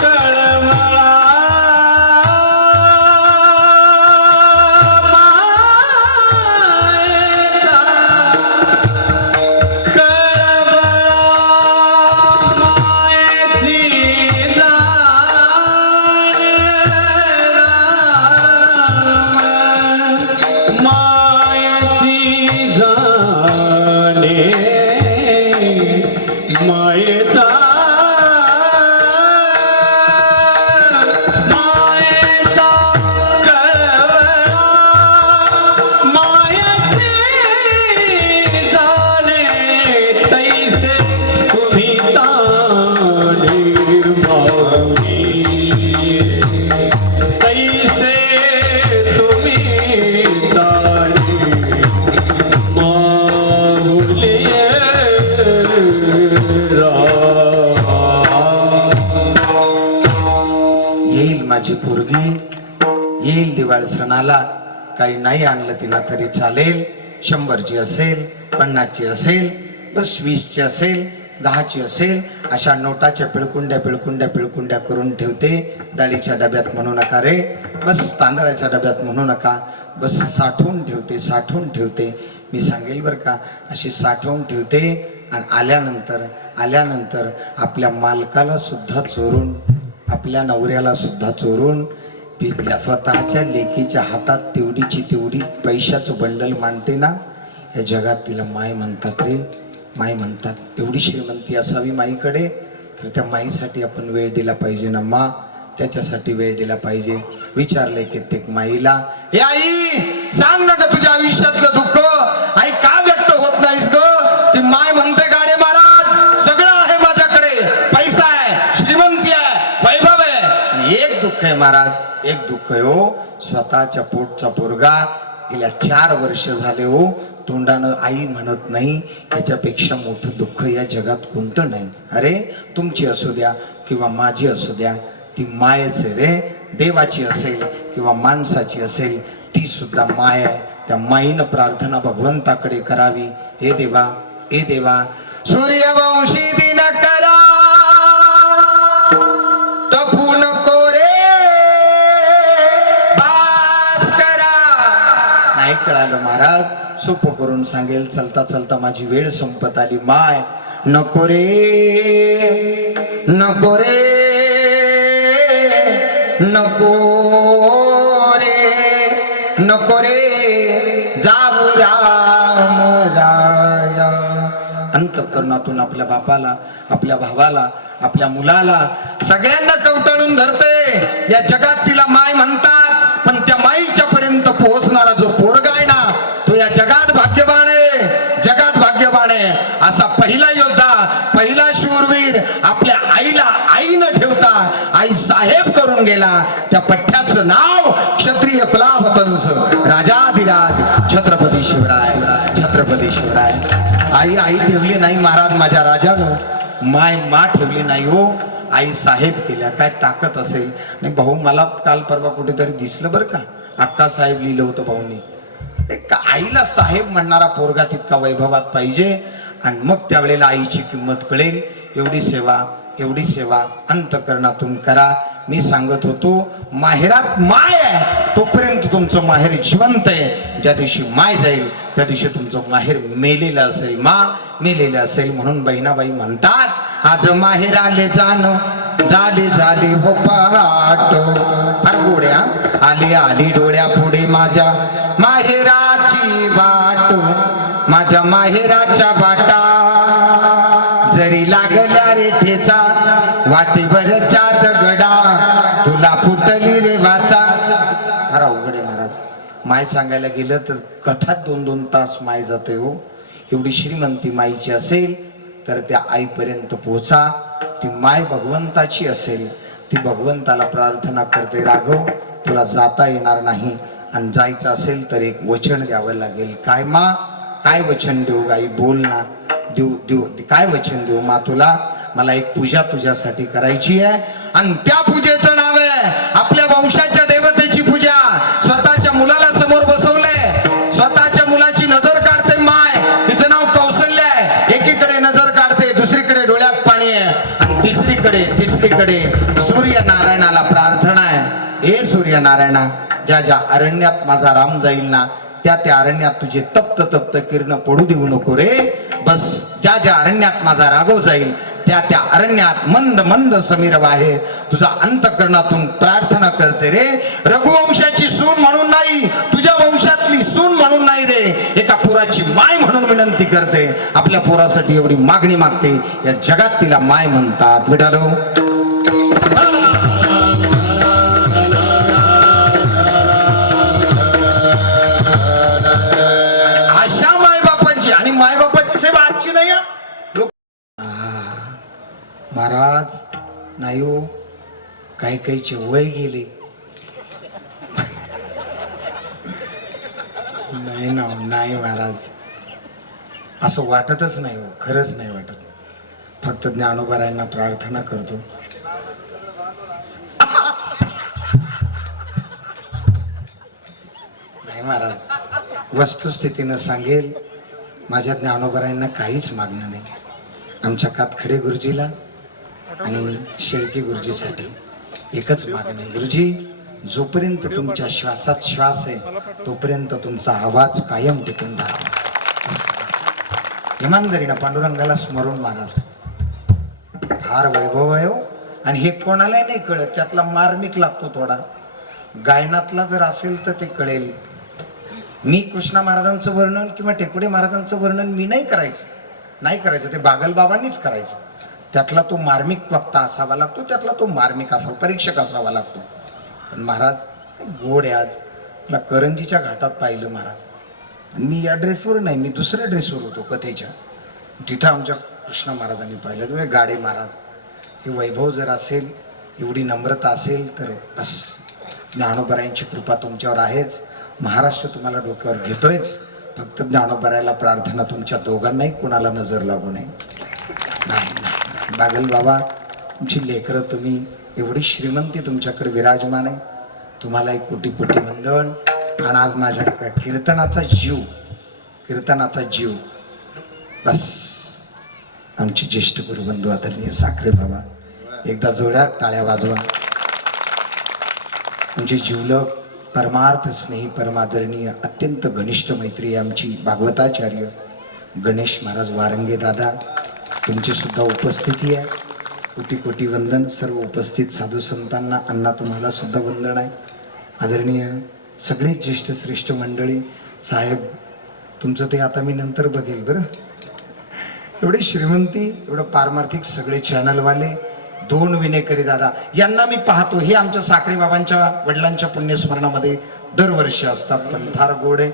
कळवळा मायेचा कळवळा मायेची जाणे मायेचा मायेचा कळवळा मायेची जाणे तैसे तुम्ही ताणे माऊली तैसे तुम्ही ताणे माऊली येईल माझी पोरगी येईल दिवाळी सणाला काही नाही आणलं तिला तरी चालेल 100ची असेल 50ची असेल बस 20ची असेल 10ची असेल अशा नोटाच्या पिळकुंड्या पिळकुंड्या पिळकुंड्या करून ठेवते डाळीच्या डब्यात म्हणू नका रे बस तांदळाच्या डब्यात म्हणू नका बस साठवून ठेवते मी सांगेल बरं का अशी साठवून ठेवते आणि आल्यानंतर आपल्या मालकाला सुद्धा चोरून आपल्या नवऱ्याला सुद्धा चोरून स्वतःच्या लेकीच्या हातात तेवढीची तेवढी पैशाचं बंडल मांडते ना या जगात तिला माय म्हणतात रे माय म्हणतात एवढी श्रीमंती असावी माईकडे तर त्या माईसाठी आपण वेळ दिला पाहिजे ना मा त्याच्यासाठी वेळ दिला पाहिजे विचारलंय कित्येक माईला हे आई सांग ना ग तुझ्या आयुष्यातलं दुःख आई का व्यक्त होत नाहीस ग ती माय म्हणते गाडे महाराज सगळं आहे माझ्याकडे पैसा आहे श्रीमंती आहे वैभव आहे आणि एक दुःख आहे महाराज एक दुःख आहे हो स्वतःच्या पोटचा पोरगा गेल्या 4 वर्ष झाले हो तोंडानं आई म्हणत नाही याच्यापेक्षा मोठं दुःख या जगात कोणतं नाही अरे तुमची असू द्या किंवा माझी असू द्या ती मायच आहे रे देवाची असेल किंवा माणसाची असेल ती सुद्धा माय आहे त्या माईनं प्रार्थना भगवंताकडे करावी हे देवा सूर्यवंशी दिनकरा तपून कोरे भास्करा नाही कळालं महाराज सोपं करून सांगेल चलता चलता माझी वेळ संपत आली माय नको रे नको रे नको रे नको रे जाऊ राम राया अंतःकरणातून आपल्या बापाला आपल्या भावाला आपल्या मुलाला सगळ्यांना कवटाळून धरते या जगात तिला माय म्हणतात पण त्या माईच्या पर्यंत पोहोचणारा जो पोरगा आहे ना तो या जगात भाग्यवान आहे असा पहिला योद्धा पहिला शूरवीर आपल्या आईला आई न ठेवता आई साहेब करून गेला. त्या पठ्याचं नाव क्षत्रिय कुलावतंस राजाधिराज छत्रपती शिवराय. छत्रपती शिवराय. आई आई ठेवली नाही महाराज माझ्या राजानं, मा ठेवली नाही हो, आई साहेब केल्या. काय ताकद असेल. नाही भाऊ, मला काल परवा कुठेतरी दिसलं बरं का, अक्का साहेब लिहिलं होतं भाऊंनी. एक आईला साहेब म्हणणारा पोरगा तितका वैभवात पाहिजे, आणि मग त्यावेळेला आईची किंमत कळेल. एवढी सेवा अंतकरणातून करा. मी सांगत होतो, माहेरात माय आहे तोपर्यंत तुमचं माहेर जिवंत आहे. ज्या दिवशी माय जाईल त्या दिवशी तुमचं माहेर मेलेलं असेल, मेलेलं असेल. म्हणून बहिणाबाई म्हणतात, आज माहेराले जाणं झाले हो पहाट. फार गोड्या आली डोळ्या पुढे माझ्या माहेराची वाट. माझ्या माहेराच्या वाटा जरी लागल्या रे ठेचा, वाटेवरच्या दगडा तुला फुटली रे वाचा. अरे अवघड आहे महाराज. माय सांगायला गेलं तर कथात 2-2 तास माय जाते हो. एवढी श्रीमंती माईची असेल तर त्या आईपर्यंत पोहोचा. ती माय भगवंताची असेल, ती भगवंताला प्रार्थना करते, राघव तुला जाता येणार नाही आणि जायचं असेल तर एक वचन द्यावं लागेल. काय मा, काय वचन देऊ गाई, बोल ना. देऊ काय वचन देऊ मा तुला. मला एक पूजा तुझ्यासाठी करायची आहे, आणि त्या पूजेचं नाव आहे आपल्या वंशाच्या देवतेची पूजा. स्वतःच्या मुलाला समोर बसवलंय, स्वतःच्या मुलाची नजर काढते माय. तिचं नाव कौशल्य आहे. एकीकडे नजर काढते, दुसरीकडे डोळ्यात पाणी आहे, आणि तिसरीकडे सूर्यनारायणाला प्रार्थना आहे. हे सूर्यनारायणा, ज्या अरण्यात माझा राम जाईल ना, त्या अरण्यात तुझे तप्त किरण पडू देऊ नको रे. बस ज्या अरण्यात माझा राघव जाईल त्या अरण्यात मंद समीर वाहे. तुझा अंतकरणातून प्रार्थना करते रे. रघुवंशाची सून म्हणून नाही, तुझ्या वंशातली सून म्हणून नाही रे, एका पोराची माय म्हणून विनंती करते. आपल्या पोरासाठी एवढी मागणी मागते. या जगात तिला माय म्हणतात. विठालो अशा मायबापांची, आणि मायबापाची सेवा आजची नाही महाराज. नाही हो, काहीचे वय गेले. नाही महाराज, असं वाटतच नाही हो, खरंच नाही वाटत. फक्त ज्ञानोबारायांना प्रार्थना करतो. नाही महाराज, वस्तुस्थितीनं सांगेल, माझ्या ज्ञानोबारायांना काहीच मागणं नाही. आमच्या कातखडे गुरुजीला आणि शेळके गुरुजीसाठी एकच मागणी आहे. गुरुजी, जोपर्यंत तुमच्या श्वासात श्वास आहे तोपर्यंत तुमचा आवाज कायम टिकून राहतो. इमानदारीनं पांडुरंगाला स्मरून महाराज. फार वैभव आहे हो. आणि हे कोणालाही नाही कळत, त्यातला मार्मिक लागतो थोडा. गायनातला जर असेल तर ते कळेल. मी कृष्णा महाराजांचं वर्णन किंवा टेकुडे महाराजांचं वर्णन मी नाही करायचं, ते बागलबाबांनीच करायचं. त्यातला तो मार्मिक वक्ता असावा लागतो, त्यातला तो मार्मिक असावा, परीक्षक असावा लागतो. पण महाराज गोड आहे. आज मला करंजीच्या घाटात पाहिलं महाराज. मी या ड्रेसवर नाही, मी दुसऱ्या ड्रेसवर होतो कथेच्या. तिथं आमच्या कृष्ण महाराजांनी पाहिलं. तुम्ही गाडे महाराज, हे वैभव जर असेल, एवढी नम्रता असेल तर बस ज्ञानोबरायांची कृपा तुमच्यावर आहेच. महाराष्ट्र तुम्हाला डोक्यावर घेतोयच. फक्त ज्ञानोबरायला प्रार्थना तुमच्या दोघांनाही कोणाला नजर लागू नये. नाही बागल बाबा, तुमची लेकरं, तुम्ही एवढी श्रीमंती तुमच्याकडे विराजमान आहे. तुम्हाला एक कोटी वंदन. आणि आज माझ्या कीर्तनाचा जीव बस आमचे ज्येष्ठ गुरुबंधू आदरणीय साखरे बाबा, एकदा जोड्यात टाळ्या वाजवा. आमचे जीवलक, परमार्थ स्नेही, परमादरणीय, अत्यंत घनिष्ठ मैत्री आमची भागवताचार्य गणेश महाराज वारंगे दादा, तुमची सुद्धा उपस्थिती आहे. कोटी वंदन. सर्व उपस्थित साधू संतांना, अण्णा तुम्हाला सुद्धा वंदन आहे. आदरणीय सगळे ज्येष्ठ श्रेष्ठ मंडळी, साहेब तुमचं ते आता मी नंतर बघेल बरं. एवढी श्रीमंती, एवढं पारमार्थिक सगळे चॅनलवाले, 2 विनेकरी दादा यांना मी पाहतो. हे आमच्या साखरे बाबांच्या वडिलांच्या पुण्यस्मरणामध्ये दरवर्षी असतात. पण फार गोड आहे.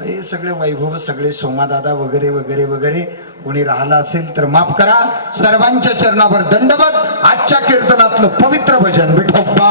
हे सगळे वैभव सगळे सोमादादा वगैरे वगैरे वगैरे कोणी राहिला असेल तर माफ करा. सर्वांच्या चरणावर दंडवत. आजच्या कीर्तनातलं पवित्र भजन विठोबा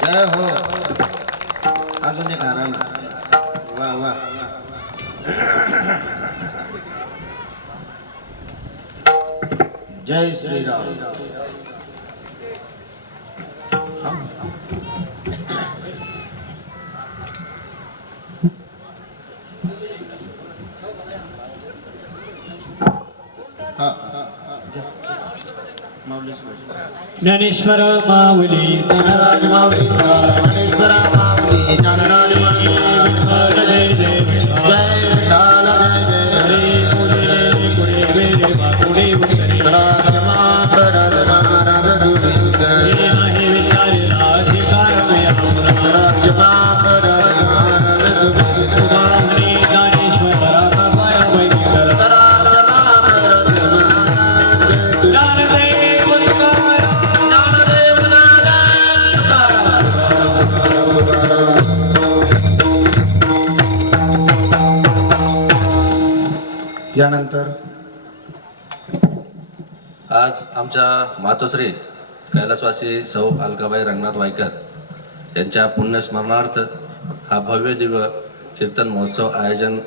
जय हो. अजून एक हारा. वा वा. जय श्रीराम. ज्ञानेश्वर माऊली ज्ञानराज माऊली ज्ञानेश्वर माऊली ज्ञानराज माऊली जय जय जय विठाल जय जय हरे पुणे पुणे वेरे पुणे उत्तरे राजमा परदनारद दुरिंद आहे विचारेला अधिकार मया राजमा परदनारद दुरिंद हरे ज्ञानेश्वर पाया वैदिकर राजमा परदनारद ज्ञानदेव ज्ञानदेव यानंतर आज आमच्या मातोश्री कैलासवासी सौ अलकाबाई रंगनाथ वायकर यांच्या पुण्यस्मरणार्थ हा भव्य दिव्य कीर्तन महोत्सव आयोजन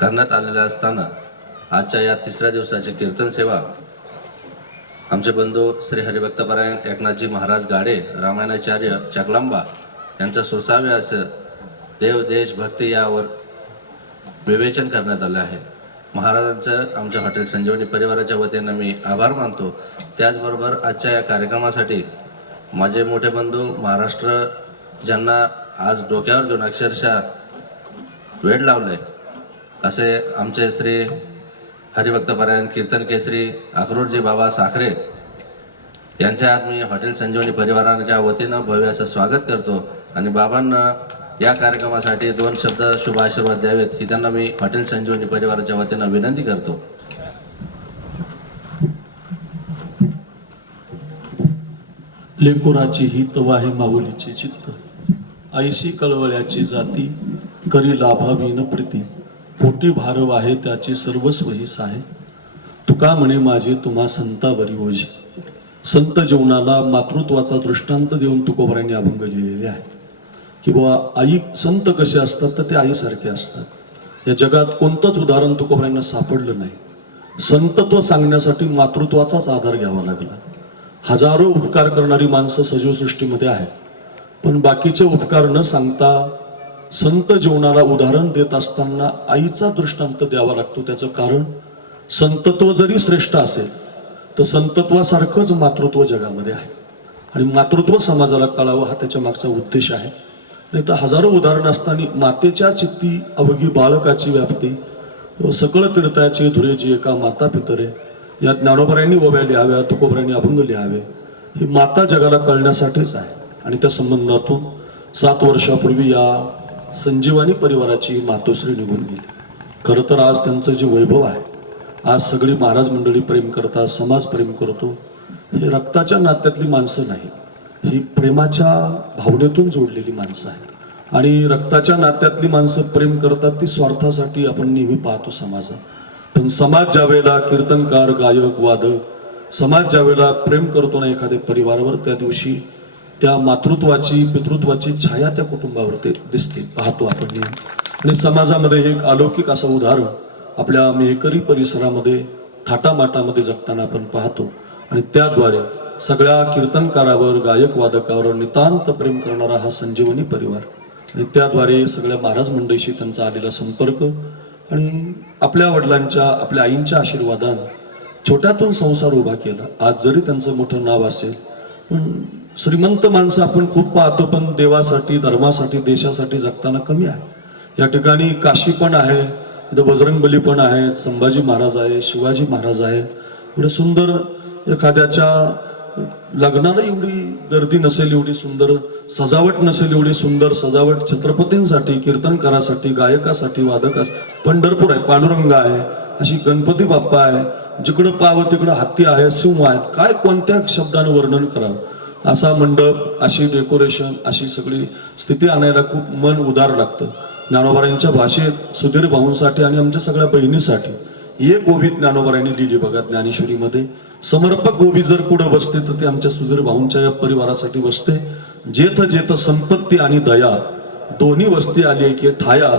करण्यात आलेला असताना आजच्या या तिसऱ्या दिवसाची कीर्तन सेवा आमचे बंधू श्री हरिभक्तपरायण एकनाथजी महाराज गाडे रामायणाचार्य चकलांबा यांचं सोसावे असं देव देश भक्ती यावर विवेचन करण्यात आलं आहे. महाराजांचं आमच्या हॉटेल संजीवनी परिवाराच्या वतीनं मी आभार मानतो. त्याचबरोबर आजच्या या कार्यक्रमासाठी माझे मोठे बंधू महाराष्ट्र ज्यांना आज डोक्यावर घेऊन अक्षरशः वेळ लावले असे आमचे श्री हरिभक्तपरायण कीर्तन केसरी अक्रोडजी बाबा साखरे यांचे आज मी हॉटेल संजीवनी परिवाराच्या वतीनं भव्य असं स्वागत करतो आणि बाबांना या कार्यक्रमासाठी 2 शब्द शुभ आशीर्वाद द्यावेत ही त्यांना मी हॉटेल संजीवनी परिवाराच्या वतीनं विनंती करतो. लेकुराची ही तवाहे माऊलीचे चित्त, ऐशी कळवळ्याची जाती, करी लाभावीन प्रीती, पोटी भारव आहे त्याची सर्वस्व ही साहे, तुका म्हणे माझे तुम्हा संतावरी ओझे. संत जीवनाला मातृत्वाचा दृष्टांत देऊन तुकोबरायांनी अभंग लिहिलेले आहे की बाबा आई, संत कसे असतात तर ते आईसारखे असतात. या जगात कोणतंच उदाहरण तुकोबरायांना सापडलं नाही. संतत्व सांगण्यासाठी मातृत्वाचाच आधार घ्यावा लागला. हजारो उपकार करणारी माणसं सजीव सृष्टीमध्ये आहेत, पण बाकीचे उपकार न सांगता संत जीवनाला उदाहरण देत असताना आईचा दृष्टांत द्यावा लागतो. त्याचं कारण, संतत्व जरी श्रेष्ठ असेल तर संतत्वासारखंच मातृत्व जगामध्ये आहे आणि मातृत्व समाजाला कळावं हा त्याच्या मागचा उद्देश आहे. नाही तर हजारो उदाहरणं असताना मातेच्या चित्ती अवघी बाळकाची व्याप्ती, सकळ तीर्थाची धुरेची एका माता पितरे, या ज्ञानोबरायांनी ओव्या लिहाव्या, तुकोबरायांनी अभंग लिहावे, ही माता जगाला कळण्यासाठीच आहे. आणि त्या संबंधातून 7 वर्षापूर्वी या संजीवनी परिवाराची मातोश्री निघून गेली. खरं तर आज त्यांचं जे वैभव आहे, आज सगळी महाराज मंडळी प्रेम करतात, समाज प्रेम करतो, हे रक्ताच्या नात्यातली माणसं नाही, ही प्रेमाच्या भावनेतून जोडलेली माणसं आहेत. आणि रक्ताच्या नात्यातली माणसं प्रेम करतात ती स्वार्थासाठी आपण नेहमी पाहतो समाजात. पण समाज ज्यावेळेला कीर्तनकार, गायक, वादक, समाज ज्यावेळेला प्रेम करतो ना एखाद्या परिवारावर, त्या दिवशी त्या मातृत्वाची, पितृत्वाची छाया त्या कुटुंबावर ते दिसते, पाहतो आपण नेहमी. आणि समाजामध्ये एक अलौकिक असं उदाहरण आपल्या मेहकरी परिसरामध्ये थाटामाटामध्ये जगताना आपण पाहतो. आणि त्याद्वारे सगळ्या कीर्तनकारावर, गायक वादकावर नितांत प्रेम करणारा हा संजीवनी परिवार, आणि त्याद्वारे सगळ्या महाराज मंडळीशी त्यांचा आलेला संपर्क, आणि आपल्या वडिलांच्या, आपल्या आईंच्या आशीर्वादानं छोट्यातून संसार उभा केला. आज जरी त्यांचं मोठं नाव असेल, पण श्रीमंत माणसं आपण खूप पाहतो, पण देवासाठी, धर्मासाठी, देशासाठी जगताना कमी आहे. या ठिकाणी काशी पण आहे, इथं बजरंगबली पण आहे, संभाजी महाराज आहे, शिवाजी महाराज आहे. एवढं सुंदर, एखाद्याच्या लग्नाला एवढी गर्दी नसेल, एवढी सुंदर सजावट नसेल, एवढी सुंदर सजावट छत्रपतींसाठी, कीर्तनकारासाठी, गायकासाठी, वादकासाठी. पंढरपूर आहे, पांडुरंग आहे, अशी गणपती बाप्पा आहे, जिकडं पाहावं तिकडं हत्ती आहे, सिंह आहेत. काय कोणत्या शब्दानं वर्णन करावं, असा मंडप, अशी डेकोरेशन, अशी सगळी स्थिती आणायला खूप मन उदार लागतं. ज्ञानोबरायांच्या भाषेत सुधीर भाऊंसाठी आणि आमच्या सगळ्या बहिणीसाठी एक ओवी ज्ञानोबरायांनी लिहिली बघा ज्ञानेश्वरीमध्ये. समर्पक ओवी जर कुठं बसते तर ते आमच्या सुधीर भाऊंच्या या परिवारासाठी बसते. जेथ जेथ संपत्ती आणि दया, दोन्ही वस्ती आली की ठाया,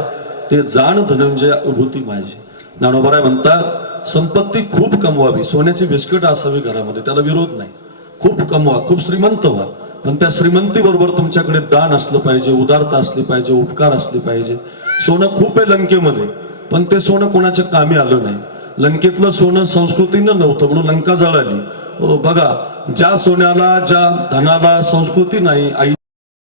ते जाण धनंजय विभूती माझी. ज्ञानोबराय म्हणतात, संपत्ती खूप कमवावी, सोन्याची बिस्किट असावी घरामध्ये, त्याला विरोध नाही. खूप कमवा, खूप श्रीमंत व्हा, पण त्या श्रीमंती बरोबर तुमच्याकडे दान असलं पाहिजे, उदारता असली पाहिजे, उपकार असले पाहिजे. सोनं खूप आहे लंकेमध्ये, पण ते सोनं कोणाच्या कामी आलं नाही. लंकेतलं सोनं संस्कृतीनं नव्हतं म्हणून लंका जळाली. बघा, ज्या सोन्याला, ज्या धनाला संस्कृती नाही, आई